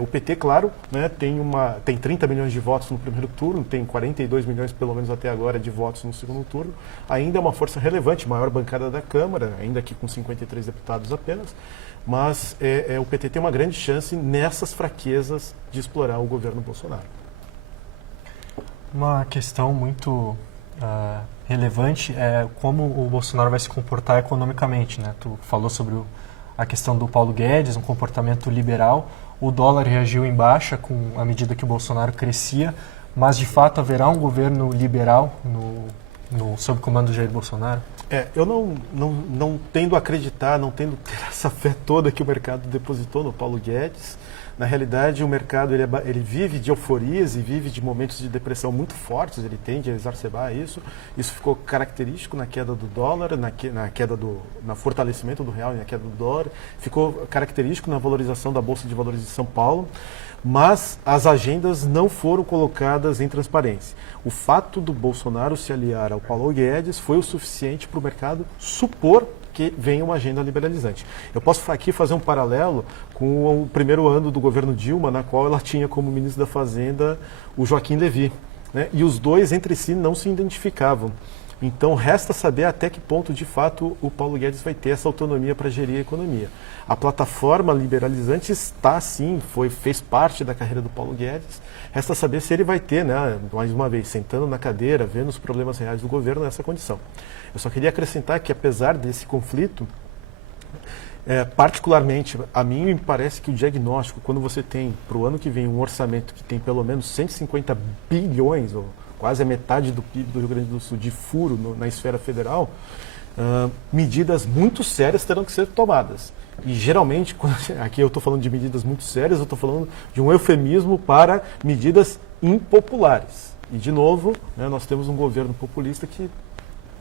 O PT, claro, né, tem 30 milhões de votos no primeiro turno, tem 42 milhões, pelo menos até agora, de votos no segundo turno. Ainda é uma força relevante, maior bancada da Câmara, ainda aqui com 53 deputados apenas. Mas o PT tem uma grande chance nessas fraquezas de explorar o governo Bolsonaro. Uma questão muito relevante é como o Bolsonaro vai se comportar economicamente, né? Tu falou sobre a questão do Paulo Guedes, um comportamento liberal. O dólar reagiu em baixa à medida que o Bolsonaro crescia, mas de fato haverá um governo liberal sob comando do Jair Bolsonaro? Eu não tendo a acreditar, não tendo essa fé toda que o mercado depositou no Paulo Guedes. Na realidade, o mercado ele vive de euforias e vive de momentos de depressão muito fortes, ele tende a exacerbar isso. Isso ficou característico na queda do dólar, no fortalecimento do real e na queda do dólar. Ficou característico na valorização da Bolsa de Valores de São Paulo. Mas as agendas não foram colocadas em transparência. O fato do Bolsonaro se aliar ao Paulo Guedes foi o suficiente para o mercado supor que venha uma agenda liberalizante. Eu posso aqui fazer um paralelo com o primeiro ano do governo Dilma, na qual ela tinha como ministro da Fazenda o Joaquim Levy, né? E os dois entre si não se identificavam. Então, resta saber até que ponto, de fato, o Paulo Guedes vai ter essa autonomia para gerir a economia. A plataforma liberalizante está, sim, fez parte da carreira do Paulo Guedes. Resta saber se ele vai ter, né, mais uma vez, sentando na cadeira, vendo os problemas reais do governo nessa condição. Eu só queria acrescentar que, apesar desse conflito, particularmente, a mim me parece que o diagnóstico, quando você tem, para o ano que vem, um orçamento que tem pelo menos 150 bilhões, ou quase a metade do PIB do Rio Grande do Sul de furo na esfera federal, medidas muito sérias terão que ser tomadas. E geralmente, aqui eu estou falando de medidas muito sérias, eu estou falando de um eufemismo para medidas impopulares. E, de novo, né, nós temos um governo populista que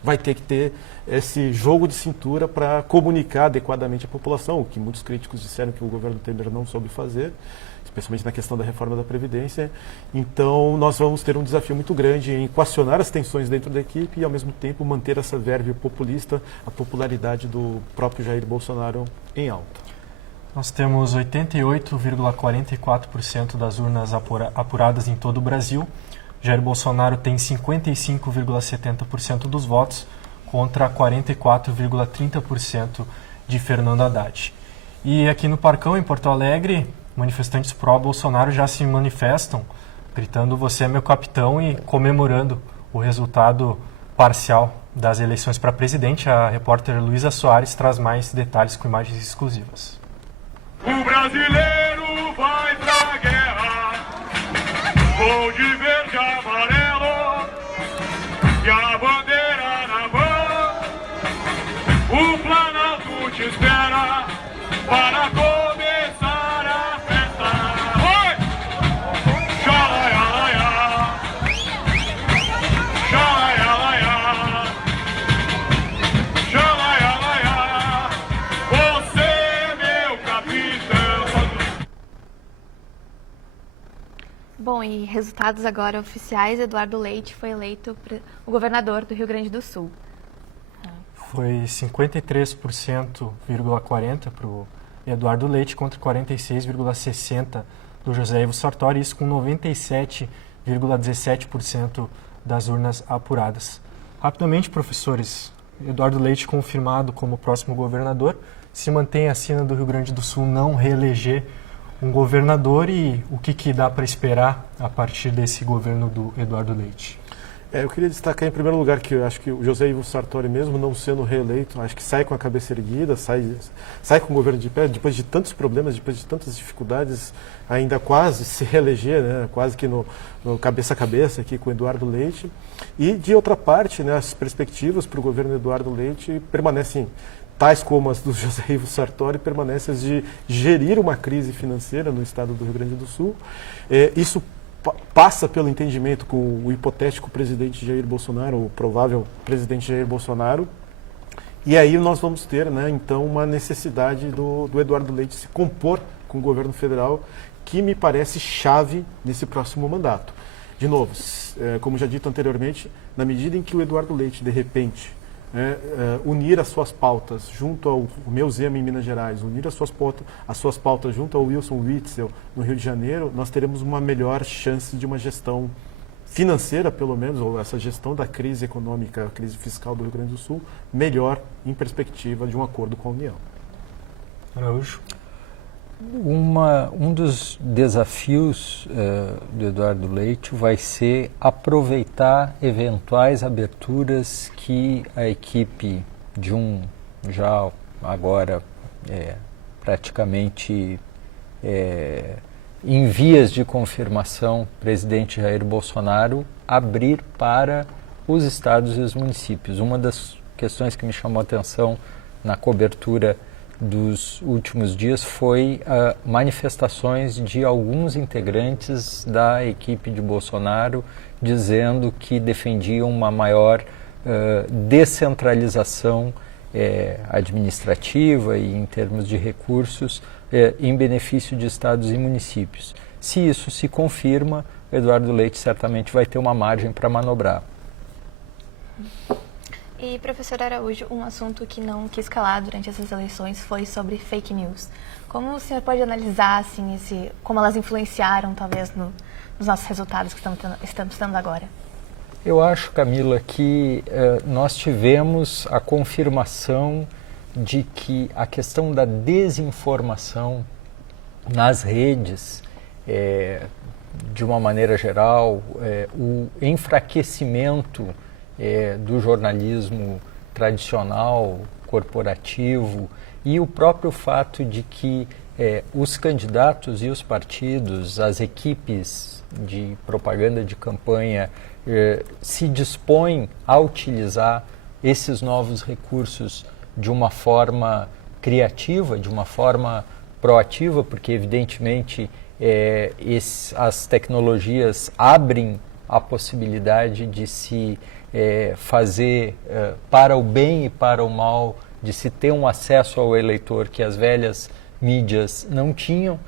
vai ter que ter esse jogo de cintura para comunicar adequadamente à população, o que muitos críticos disseram que o governo Temer não soube fazer, especialmente na questão da reforma da Previdência. Então, nós vamos ter um desafio muito grande em equacionar as tensões dentro da equipe e, ao mesmo tempo, manter essa verve populista, a popularidade do próprio Jair Bolsonaro em alta. Nós temos 88,44% das urnas apuradas em todo o Brasil. Jair Bolsonaro tem 55,70% dos votos contra 44,30% de Fernando Haddad. E aqui no Parcão, em Porto Alegre, manifestantes pró-Bolsonaro já se manifestam, gritando "Você é meu capitão" e comemorando o resultado parcial das eleições para presidente. A repórter Luísa Soares traz mais detalhes com imagens exclusivas. O brasileiro vai pra guerra, gol de verde e amarelo, e a bandeira na mão, o Planalto te espera para começar a festa. Oi! Xalaialaia, xalaialaia, xalaialaia, você é meu capitão. Bom, e resultados agora oficiais, Eduardo Leite foi eleito o governador do Rio Grande do Sul. Foi 53,40% para o Eduardo Leite contra 46,60% do José Ivo Sartori, isso com 97,17% das urnas apuradas. Rapidamente, professores, Eduardo Leite confirmado como próximo governador, se mantém a sina do Rio Grande do Sul não reeleger um governador, e o que dá para esperar a partir desse governo do Eduardo Leite? Eu queria destacar em primeiro lugar que eu acho que o José Ivo Sartori, mesmo não sendo reeleito, acho que sai com a cabeça erguida, sai com o governo de pé, depois de tantos problemas, depois de tantas dificuldades, ainda quase se reeleger, né, quase que no cabeça a cabeça aqui com o Eduardo Leite. E, de outra parte, né, as perspectivas para o governo Eduardo Leite permanecem tais como as do José Ivo Sartori, permanecem as de gerir uma crise financeira no estado do Rio Grande do Sul. Isso passa pelo entendimento com o hipotético presidente Jair Bolsonaro, o provável presidente Jair Bolsonaro. E aí nós vamos ter, né, então, uma necessidade do Eduardo Leite se compor com o governo federal, que me parece chave nesse próximo mandato. De novo, como já dito anteriormente, na medida em que o Eduardo Leite, de repente, unir as suas pautas junto ao meu Zema em Minas Gerais, unir as suas pautas junto ao Wilson Witzel no Rio de Janeiro, nós teremos uma melhor chance de uma gestão financeira, pelo menos, ou essa gestão da crise econômica, a crise fiscal do Rio Grande do Sul, melhor em perspectiva de um acordo com a União. Araújo. Um dos desafios do Eduardo Leite vai ser aproveitar eventuais aberturas que a equipe de já agora praticamente em vias de confirmação, presidente Jair Bolsonaro, abrir para os estados e os municípios. Uma das questões que me chamou a atenção na cobertura dos últimos dias foi manifestações de alguns integrantes da equipe de Bolsonaro dizendo que defendiam uma maior descentralização administrativa e em termos de recursos em benefício de estados e municípios. Se isso se confirma, Eduardo Leite certamente vai ter uma margem para manobrar. E, professor Araújo, um assunto que não quis calar durante essas eleições foi sobre fake news. Como o senhor pode analisar, assim, como elas influenciaram, talvez, nos nossos resultados que estamos tendo agora? Eu acho, Camila, que nós tivemos a confirmação de que a questão da desinformação nas redes, de uma maneira geral, o enfraquecimento do jornalismo tradicional, corporativo, e o próprio fato de que os candidatos e os partidos, as equipes de propaganda de campanha se dispõem a utilizar esses novos recursos de uma forma criativa, de uma forma proativa, porque evidentemente as tecnologias abrem a possibilidade de se fazer para o bem e para o mal, de se ter um acesso ao eleitor que as velhas mídias não tinham.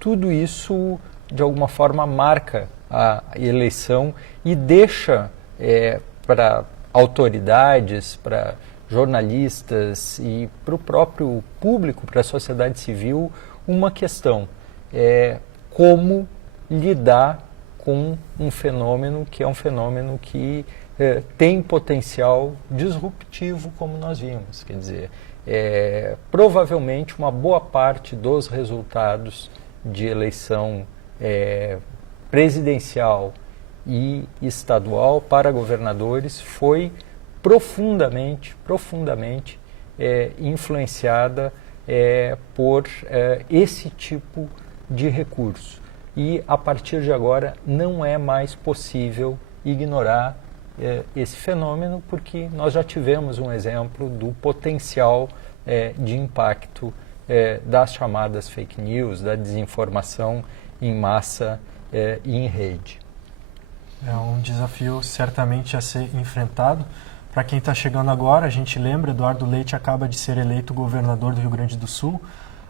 Tudo isso, de alguma forma, marca a eleição e deixa para autoridades, para jornalistas e para o próprio público, para a sociedade civil, uma questão: como lidar com um fenômeno que é um fenômeno que tem potencial disruptivo, como nós vimos. Quer dizer, provavelmente uma boa parte dos resultados de eleição presidencial e estadual para governadores foi profundamente influenciada por esse tipo de recurso. E, a partir de agora, não é mais possível ignorar esse fenômeno, porque nós já tivemos um exemplo do potencial de impacto das chamadas fake news, da desinformação em massa e em rede. É um desafio certamente a ser enfrentado. Para quem está chegando agora, a gente lembra, Eduardo Leite acaba de ser eleito governador do Rio Grande do Sul.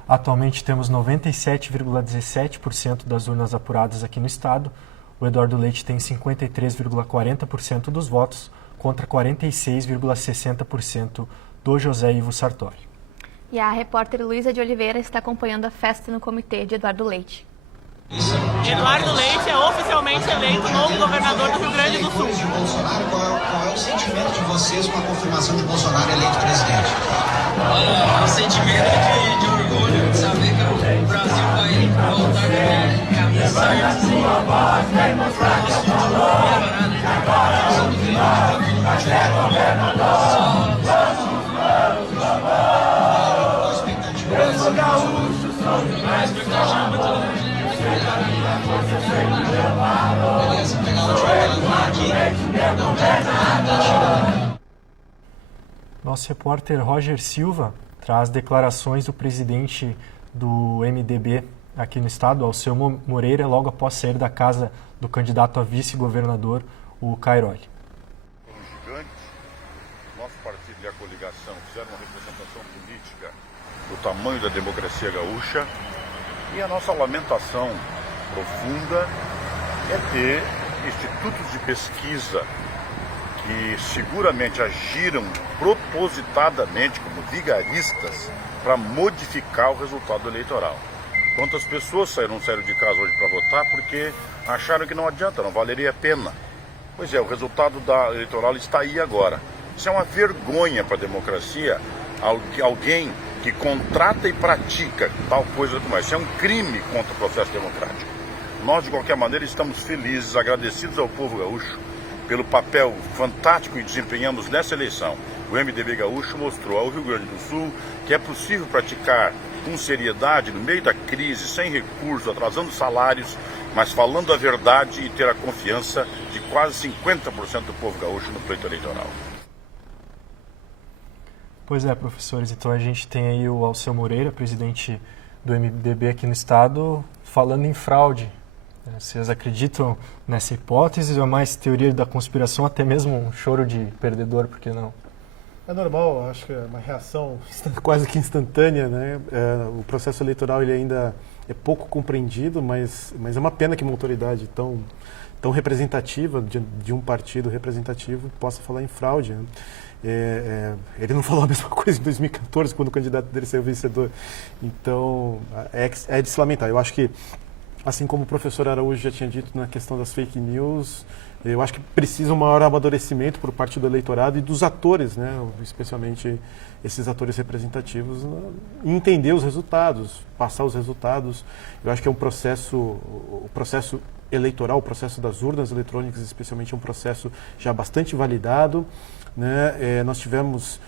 Atualmente temos 97,17% das urnas apuradas aqui no estado. O Eduardo Leite tem 53,40% dos votos contra 46,60% do José Ivo Sartori. E a repórter Luísa de Oliveira está acompanhando a festa no comitê de Eduardo Leite. Eduardo Leite é oficialmente eleito novo governador do Rio Grande do Sul. Qual é o sentimento de vocês com a confirmação de Bolsonaro eleito presidente? Olha, um sentimento de orgulho de saber que o Brasil vai voltar no caminho certo. Eu sou gaúcho, sou de mais expectativa muito grande. Beleza, pegar o último aqui. Não perde nada. Nosso repórter Roger Silva traz declarações do presidente do MDB aqui no estado, Alceu Moreira, logo após sair da casa do candidato a vice-governador, o Cairoli. Foram gigantes. Nosso partido e a coligação fizeram uma representação política do tamanho da democracia gaúcha, e a nossa lamentação profunda é ter institutos de pesquisa que seguramente agiram propositadamente como vigaristas para modificar o resultado eleitoral. Quantas pessoas não saíram de casa hoje para votar porque acharam que não adianta, não valeria a pena. Pois é, o resultado eleitoral está aí agora. Isso é uma vergonha para a democracia, alguém que contrata e pratica tal coisa como essa. Isso é um crime contra o processo democrático. Nós, de qualquer maneira, estamos felizes, agradecidos ao povo gaúcho pelo papel fantástico que desempenhamos nessa eleição. O MDB gaúcho mostrou ao Rio Grande do Sul que é possível praticar com seriedade, no meio da crise, sem recursos, atrasando salários, mas falando a verdade e ter a confiança de quase 50% do povo gaúcho no pleito eleitoral. Pois é, professores, então a gente tem aí o Alceu Moreira, presidente do MDB aqui no estado, falando em fraude. Vocês acreditam nessa hipótese ou é mais teoria da conspiração, até mesmo um choro de perdedor, por que não? É normal, acho que é uma reação quase que instantânea, né? O processo eleitoral ele ainda é pouco compreendido, mas é uma pena que uma autoridade tão representativa, de um partido representativo, possa falar em fraude, né? Ele não falou a mesma coisa em 2014, quando o candidato dele saiu vencedor. Então, é de se lamentar. Eu acho que, assim como o professor Araújo já tinha dito na questão das fake news, eu acho que precisa um maior amadurecimento por parte do eleitorado e dos atores, né, especialmente esses atores representativos, entender os resultados, passar os resultados. Eu acho que é o processo eleitoral, o processo das urnas eletrônicas, especialmente, é um processo já bastante validado, né? Nós tivemos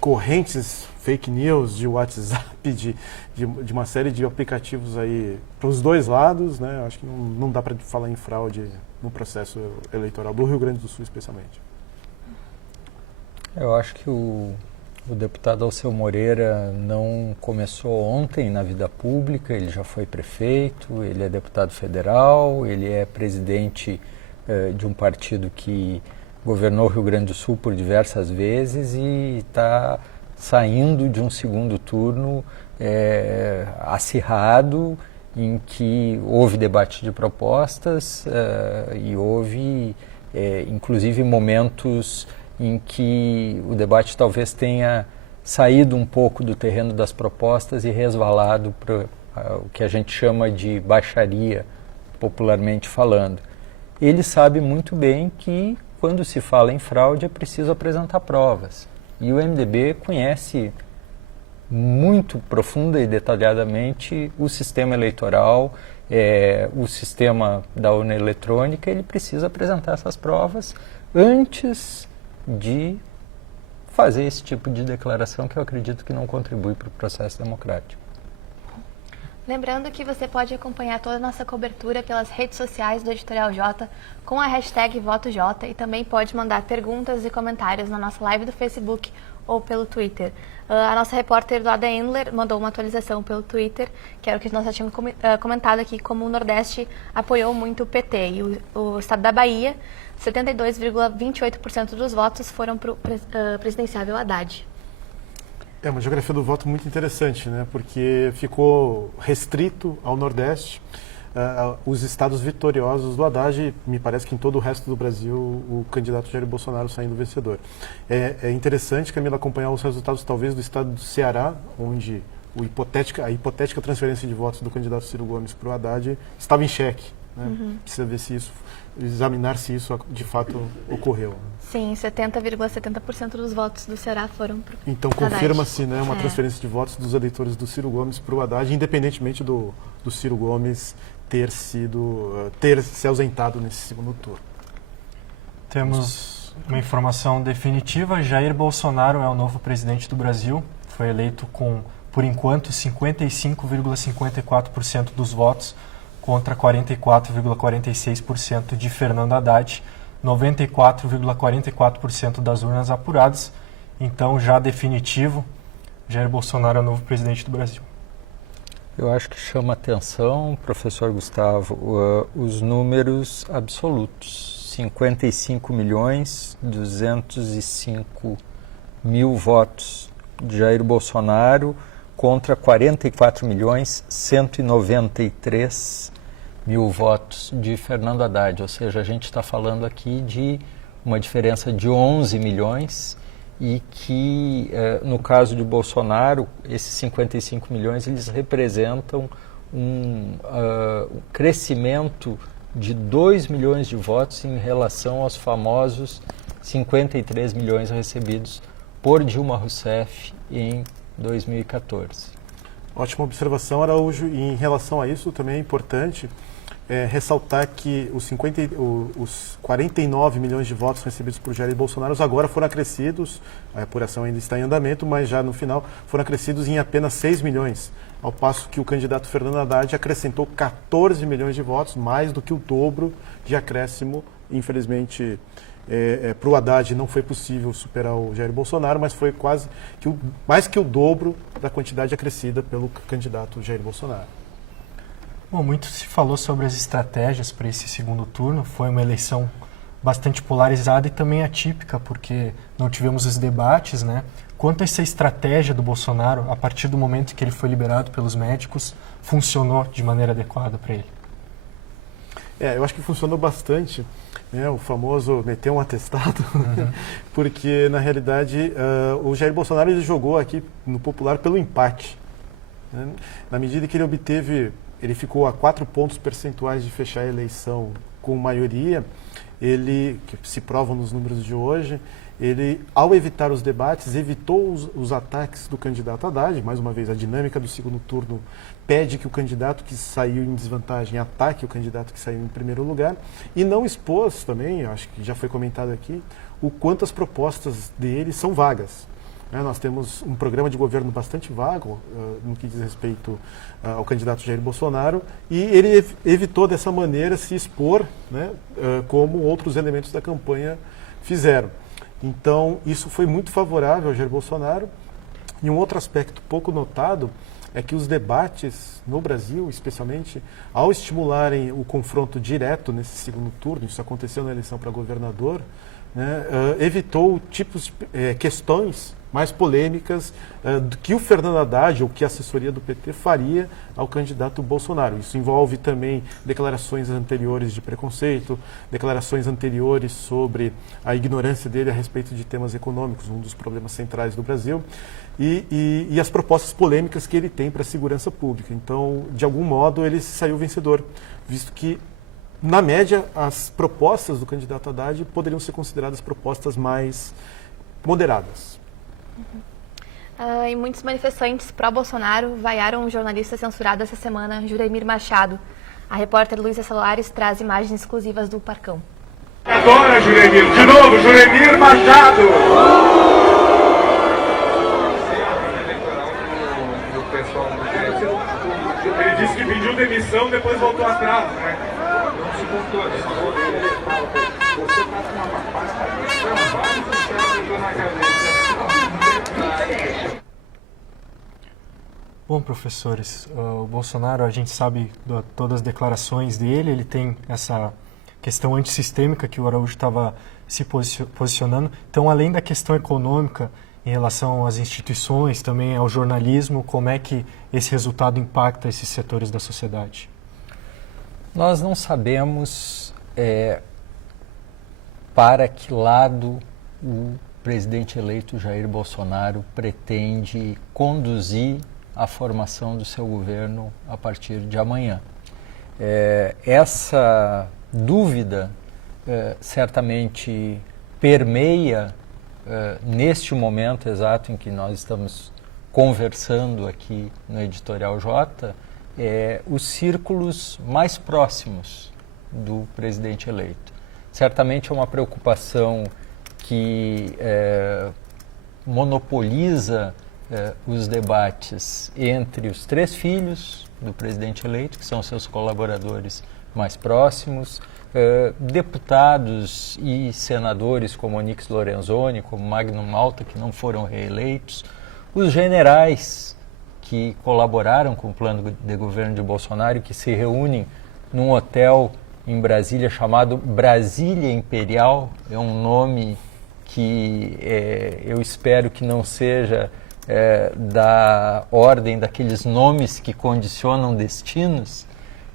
correntes fake news de WhatsApp, de uma série de aplicativos aí para os dois lados, né? Acho que não dá para falar em fraude no processo eleitoral do Rio Grande do Sul, especialmente. Eu acho que o deputado Alceu Moreira não começou ontem na vida pública, ele já foi prefeito, ele é deputado federal, ele é presidente de um partido que governou o Rio Grande do Sul por diversas vezes e está saindo de um segundo turno acirrado, em que houve debate de propostas e houve, inclusive, momentos em que o debate talvez tenha saído um pouco do terreno das propostas e resvalado para o que a gente chama de baixaria, popularmente falando. Ele sabe muito bem que, quando se fala em fraude, é preciso apresentar provas. E o MDB conhece muito profunda e detalhadamente o sistema eleitoral, o sistema da urna eletrônica. Ele precisa apresentar essas provas antes de fazer esse tipo de declaração, que eu acredito que não contribui para o processo democrático. Lembrando que você pode acompanhar toda a nossa cobertura pelas redes sociais do Editorial J com a hashtag VotoJ e também pode mandar perguntas e comentários na nossa live do Facebook ou pelo Twitter. A nossa repórter Eduarda Endler mandou uma atualização pelo Twitter, que era o que nós já tínhamos comentado aqui, como o Nordeste apoiou muito o PT e o estado da Bahia, 72,28% dos votos foram para o presidenciável Haddad. É uma geografia do voto muito interessante, né? Porque ficou restrito ao Nordeste. Os estados vitoriosos do Haddad, me parece que em todo o resto do Brasil, o candidato Jair Bolsonaro saindo vencedor. É interessante, Camila, acompanhar os resultados talvez do estado do Ceará, onde a hipotética transferência de votos do candidato Ciro Gomes para o Haddad estava em xeque, né? Precisa ver se isso, examinar se isso de fato ocorreu. Sim, 70,70% dos votos do Ceará foram para o Então confirma-se, né, uma transferência de votos dos eleitores do Ciro Gomes para o Haddad, independentemente do Ciro Gomes ter se ausentado nesse segundo turno. Temos uma informação definitiva: Jair Bolsonaro é o novo presidente do Brasil. Foi eleito com, por enquanto, 55,54% dos votos contra 44,46% de Fernando Haddad, 94,44% das urnas apuradas então já definitivo, Jair Bolsonaro é o novo presidente do Brasil? Eu acho que chama atenção, professor Gustavo, os números absolutos. 55.205.000 votos de Jair Bolsonaro contra 44.193.000 votos de Fernando Haddad. Ou seja, a gente está falando aqui de uma diferença de 11 milhões e que, no caso de Bolsonaro, esses 55 milhões, eles representam um crescimento de 2 milhões de votos em relação aos famosos 53 milhões recebidos por Dilma Rousseff em 2014. Ótima observação, Araújo. E em relação a isso, também é importante ressaltar que os 49 milhões de votos recebidos por Jair Bolsonaro agora foram acrescidos, a apuração ainda está em andamento, mas já no final foram acrescidos em apenas 6 milhões, ao passo que o candidato Fernando Haddad acrescentou 14 milhões de votos, mais do que o dobro de acréscimo. Infelizmente, para o Haddad não foi possível superar o Jair Bolsonaro, mas foi mais que o dobro da quantidade acrescida pelo candidato Jair Bolsonaro. Bom, muito se falou sobre as estratégias para esse segundo turno. Foi uma eleição bastante polarizada e também atípica, porque não tivemos os debates, né? Quanto a essa estratégia do Bolsonaro, a partir do momento que ele foi liberado pelos médicos, funcionou de maneira adequada para ele? Eu acho que funcionou bastante, né? O famoso meter um atestado, porque na realidade o Jair Bolsonaro ele jogou aqui no popular pelo empate, né? Na medida que ele ficou a 4 pontos percentuais de fechar a eleição com maioria, que se provam nos números de hoje, ele, ao evitar os debates, evitou os ataques do candidato Haddad. Mais uma vez, a dinâmica do segundo turno pede que o candidato que saiu em desvantagem ataque o candidato que saiu em primeiro lugar, e não expôs também, acho que já foi comentado aqui, o quanto as propostas dele são vagas. Nós temos um programa de governo bastante vago no que diz respeito ao candidato Jair Bolsonaro, e ele evitou dessa maneira se expor, né, como outros elementos da campanha fizeram. Então, isso foi muito favorável ao Jair Bolsonaro. E um outro aspecto pouco notado é que os debates no Brasil, especialmente, ao estimularem o confronto direto nesse segundo turno, isso aconteceu na eleição para governador, né, evitou questões mais polêmicas do que o Fernando Haddad ou que a assessoria do PT faria ao candidato Bolsonaro. Isso envolve também declarações anteriores de preconceito, declarações anteriores sobre a ignorância dele a respeito de temas econômicos, um dos problemas centrais do Brasil, e as propostas polêmicas que ele tem para a segurança pública. Então, de algum modo, ele saiu vencedor, visto que, na média, as propostas do candidato Haddad poderiam ser consideradas propostas mais moderadas. E muitos manifestantes pró-Bolsonaro vaiaram o jornalista censurado essa semana, Juremir Machado. A repórter Luísa Soares traz imagens exclusivas do Parcão. Agora, Juremir, de novo, Juremir Machado! Ele disse que pediu demissão, depois voltou atrás, né? Não se contou, ele falou que ele fala, você está com uma pasta, Bom, professores, o Bolsonaro, a gente sabe de todas as declarações dele, ele tem essa questão antissistêmica que o Araújo estava se posicionando. Então, além da questão econômica, em relação às instituições, também ao jornalismo, como é que esse resultado impacta esses setores da sociedade? Nós não sabemos para que lado o presidente eleito Jair Bolsonaro pretende conduzir a formação do seu governo a partir de amanhã. Essa dúvida certamente permeia neste momento exato em que nós estamos conversando aqui no Editorial J, os círculos mais próximos do presidente eleito. Certamente é uma preocupação que monopoliza os debates entre os 3 filhos do presidente eleito, que são seus colaboradores mais próximos, deputados e senadores como Onyx Lorenzoni, como Magno Malta, que não foram reeleitos, os generais que colaboraram com o plano de governo de Bolsonaro, que se reúnem num hotel em Brasília chamado Brasília Imperial. É um nome que eu espero que não seja da ordem daqueles nomes que condicionam destinos,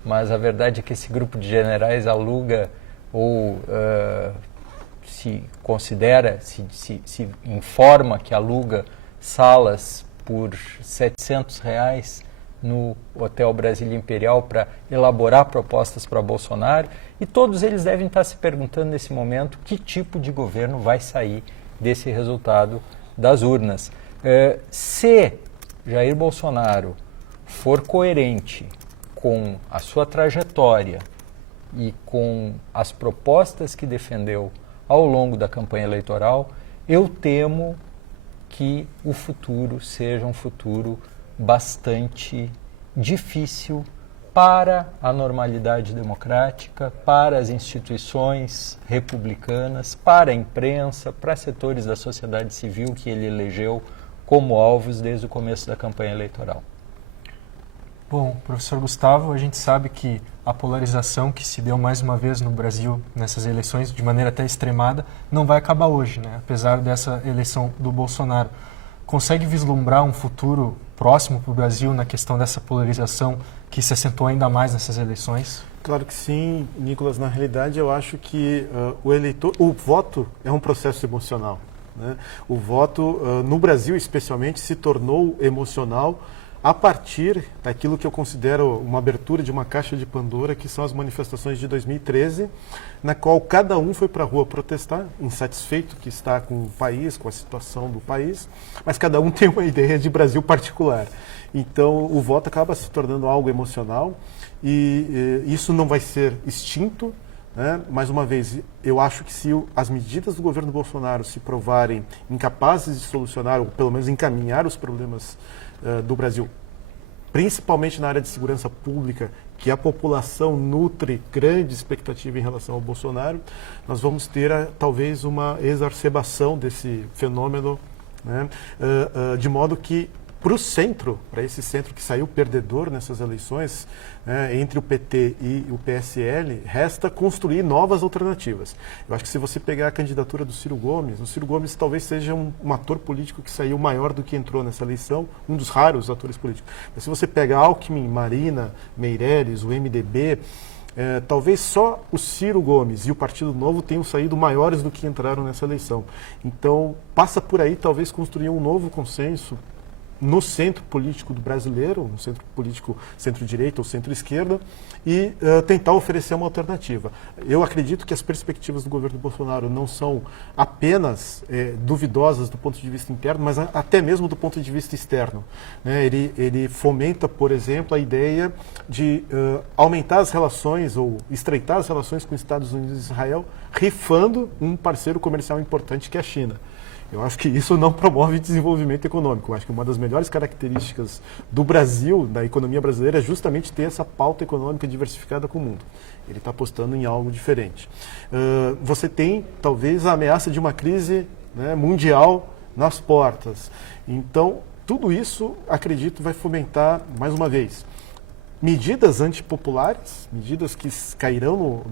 mas a verdade é que esse grupo de generais aluga ou se considera, se informa que aluga salas por R$700 no Hotel Brasília Imperial para elaborar propostas para Bolsonaro, e todos eles devem estar se perguntando nesse momento que tipo de governo vai sair desse resultado das urnas. Se Jair Bolsonaro for coerente com a sua trajetória e com as propostas que defendeu ao longo da campanha eleitoral, eu temo que o futuro seja um futuro bastante difícil para a normalidade democrática, para as instituições republicanas, para a imprensa, para setores da sociedade civil que ele elegeu como alvos desde o começo da campanha eleitoral. Bom, professor Gustavo, a gente sabe que a polarização que se deu mais uma vez no Brasil nessas eleições, de maneira até extremada, não vai acabar hoje, né? Apesar dessa eleição do Bolsonaro. Consegue vislumbrar um futuro próximo para o Brasil na questão dessa polarização que se acentuou ainda mais nessas eleições? Claro que sim, Nicolas. Na realidade, eu acho que o voto é um processo emocional, né? O voto, no Brasil especialmente, se tornou emocional a partir daquilo que eu considero uma abertura de uma caixa de Pandora, que são as manifestações de 2013, na qual cada um foi para a rua protestar, insatisfeito que está com o país, com a situação do país, mas cada um tem uma ideia de Brasil particular. Então, o voto acaba se tornando algo emocional e isso não vai ser extinto, né? Mais uma vez, eu acho que se as medidas do governo Bolsonaro se provarem incapazes de solucionar, ou pelo menos encaminhar os problemas do Brasil, principalmente na área de segurança pública, que a população nutre grande expectativa em relação ao Bolsonaro, nós vamos ter talvez uma exacerbação desse fenômeno, né? De modo que para o centro, para esse centro que saiu perdedor nessas eleições, né, entre o PT e o PSL, resta construir novas alternativas. Eu acho que se você pegar a candidatura do Ciro Gomes, o Ciro Gomes talvez seja um ator político que saiu maior do que entrou nessa eleição, um dos raros atores políticos. Mas se você pega Alckmin, Marina, Meirelles, o MDB, talvez só o Ciro Gomes e o Partido Novo tenham saído maiores do que entraram nessa eleição. Então, passa por aí talvez construir um novo consenso no centro político do brasileiro, no centro político centro-direita ou centro-esquerda, e tentar oferecer uma alternativa. Eu acredito que as perspectivas do governo Bolsonaro não são apenas duvidosas do ponto de vista interno, mas até mesmo do ponto de vista externo, né? Ele fomenta, por exemplo, a ideia de aumentar as relações ou estreitar as relações com os Estados Unidos e Israel, rifando um parceiro comercial importante que é a China. Eu acho que isso não promove desenvolvimento econômico. Eu acho que uma das melhores características do Brasil, da economia brasileira, é justamente ter essa pauta econômica diversificada com o mundo. Ele está apostando em algo diferente. Você tem, talvez, a ameaça de uma crise, né, mundial nas portas. Então, tudo isso, acredito, vai fomentar, mais uma vez, medidas antipopulares, medidas que cairão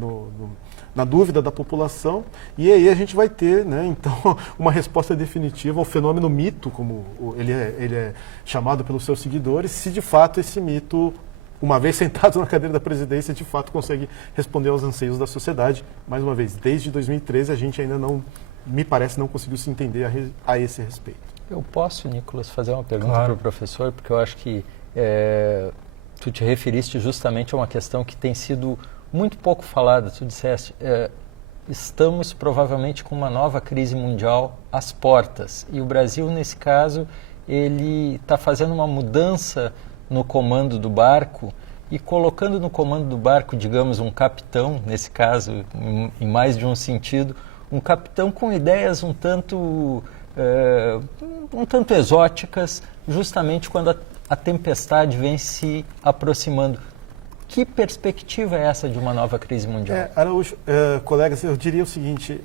na dúvida da população, e aí a gente vai ter, né, então, uma resposta definitiva ao fenômeno mito, como ele é chamado pelos seus seguidores, se de fato esse mito, uma vez sentado na cadeira da presidência, de fato consegue responder aos anseios da sociedade. Mais uma vez, desde 2013 a gente ainda não, me parece, não conseguiu se entender a esse respeito. Eu posso, Nicolas, fazer uma pergunta para o professor, porque eu acho que tu te referiste justamente a uma questão que tem sido muito pouco falada. Tu disseste, estamos provavelmente com uma nova crise mundial às portas. E o Brasil, nesse caso, ele está fazendo uma mudança no comando do barco e colocando no comando do barco, digamos, um capitão, nesse caso, em mais de um sentido, um capitão com ideias um tanto exóticas, justamente quando a tempestade vem se aproximando. que perspectiva é essa de uma nova crise mundial? Araújo, colegas, eu diria o seguinte,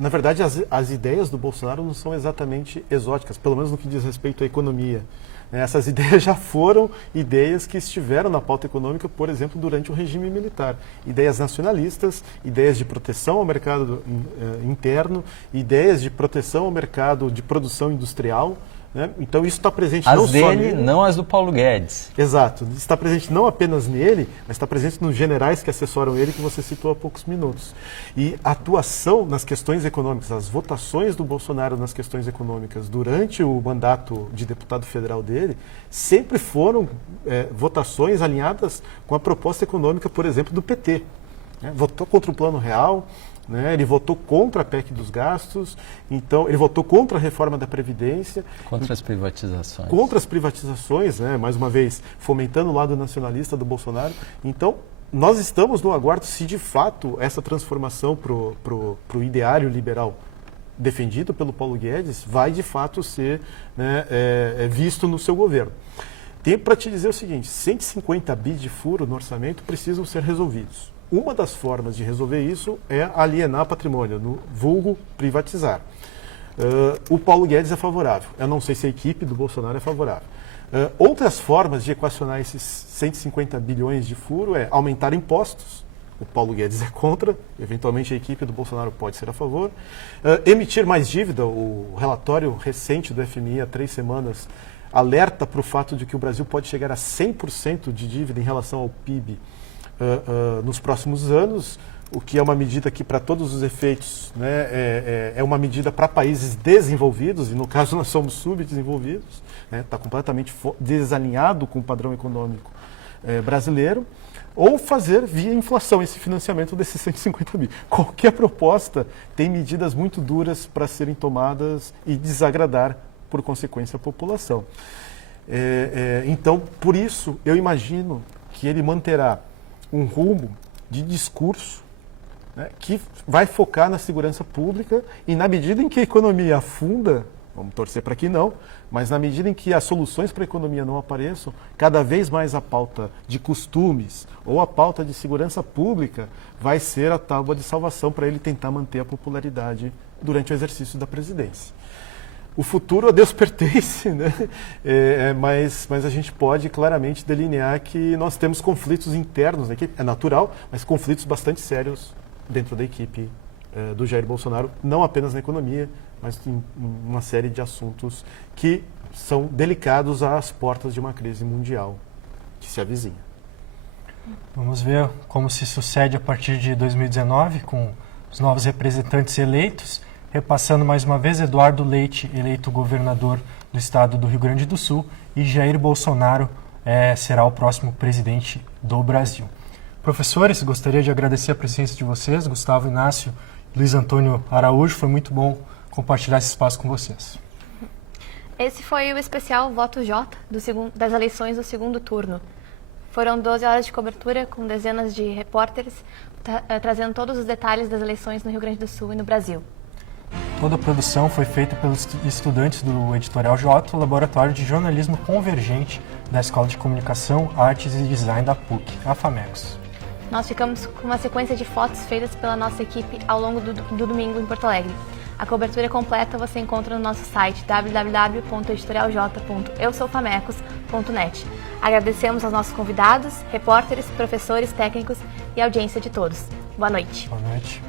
na verdade as ideias do Bolsonaro não são exatamente exóticas, pelo menos no que diz respeito à economia. Essas ideias já foram ideias que estiveram na pauta econômica, por exemplo, durante o regime militar. Ideias nacionalistas, ideias de proteção ao mercado interno, ideias de proteção ao mercado de produção industrial. Né? Então isso está presente não só nele, não as do Paulo Guedes. Exato, está presente não apenas nele, mas está presente nos generais que assessoram ele, que você citou há poucos minutos. E a atuação nas questões econômicas, as votações do Bolsonaro nas questões econômicas durante o mandato de deputado federal dele, sempre foram votações alinhadas com a proposta econômica, por exemplo, do PT. Votou contra o Plano Real, ele votou contra a PEC dos gastos, então ele votou contra a reforma da Previdência. Contra as privatizações. Contra as privatizações, mais uma vez, fomentando o lado nacionalista do Bolsonaro. Então, nós estamos no aguardo se de fato essa transformação para o ideário liberal defendido pelo Paulo Guedes vai de fato ser visto no seu governo. Tenho para te dizer o seguinte, 150 bi de furo no orçamento precisam ser resolvidos. Uma das formas de resolver isso é alienar patrimônio, no vulgo privatizar. O Paulo Guedes é favorável. Eu não sei se a equipe do Bolsonaro é favorável. Outras formas de equacionar esses 150 bilhões de furo é aumentar impostos. O Paulo Guedes é contra, eventualmente a equipe do Bolsonaro pode ser a favor. Emitir mais dívida, o relatório recente do FMI há 3 semanas alerta para o fato de que o Brasil pode chegar a 100% de dívida em relação ao PIB nos próximos anos, o que é uma medida que, para todos os efeitos, é uma medida para países desenvolvidos, e no caso nós somos subdesenvolvidos, está completamente desalinhado com o padrão econômico brasileiro, ou fazer via inflação esse financiamento desses 150 bi. Qualquer proposta tem medidas muito duras para serem tomadas e desagradar, por consequência, a população. Então, por isso, eu imagino que ele manterá um rumo de discurso que vai focar na segurança pública e, na medida em que a economia afunda, vamos torcer para que não, mas na medida em que as soluções para a economia não apareçam, cada vez mais a pauta de costumes ou a pauta de segurança pública vai ser a tábua de salvação para ele tentar manter a popularidade durante o exercício da presidência. O futuro a Deus pertence, mas a gente pode claramente delinear que nós temos conflitos internos na equipe, é natural, mas conflitos bastante sérios dentro da equipe do Jair Bolsonaro, não apenas na economia, mas em uma série de assuntos que são delicados às portas de uma crise mundial que se avizinha. Vamos ver como se sucede a partir de 2019, com os novos representantes eleitos. Repassando mais uma vez, Eduardo Leite, eleito governador do estado do Rio Grande do Sul, e Jair Bolsonaro será o próximo presidente do Brasil. Professores, gostaria de agradecer a presença de vocês, Gustavo Inácio e Luiz Antônio Araújo. Foi muito bom compartilhar esse espaço com vocês. Esse foi o especial Voto J das eleições do segundo turno. Foram 12 horas de cobertura com dezenas de repórteres trazendo todos os detalhes das eleições no Rio Grande do Sul e no Brasil. Toda a produção foi feita pelos estudantes do Editorial J, o Laboratório de Jornalismo Convergente da Escola de Comunicação, Artes e Design da PUC, a FAMECOS. Nós ficamos com uma sequência de fotos feitas pela nossa equipe ao longo do domingo em Porto Alegre. A cobertura completa você encontra no nosso site www.editorialj.eusoufamecos.net. Agradecemos aos nossos convidados, repórteres, professores, técnicos e a audiência de todos. Boa noite. Boa noite.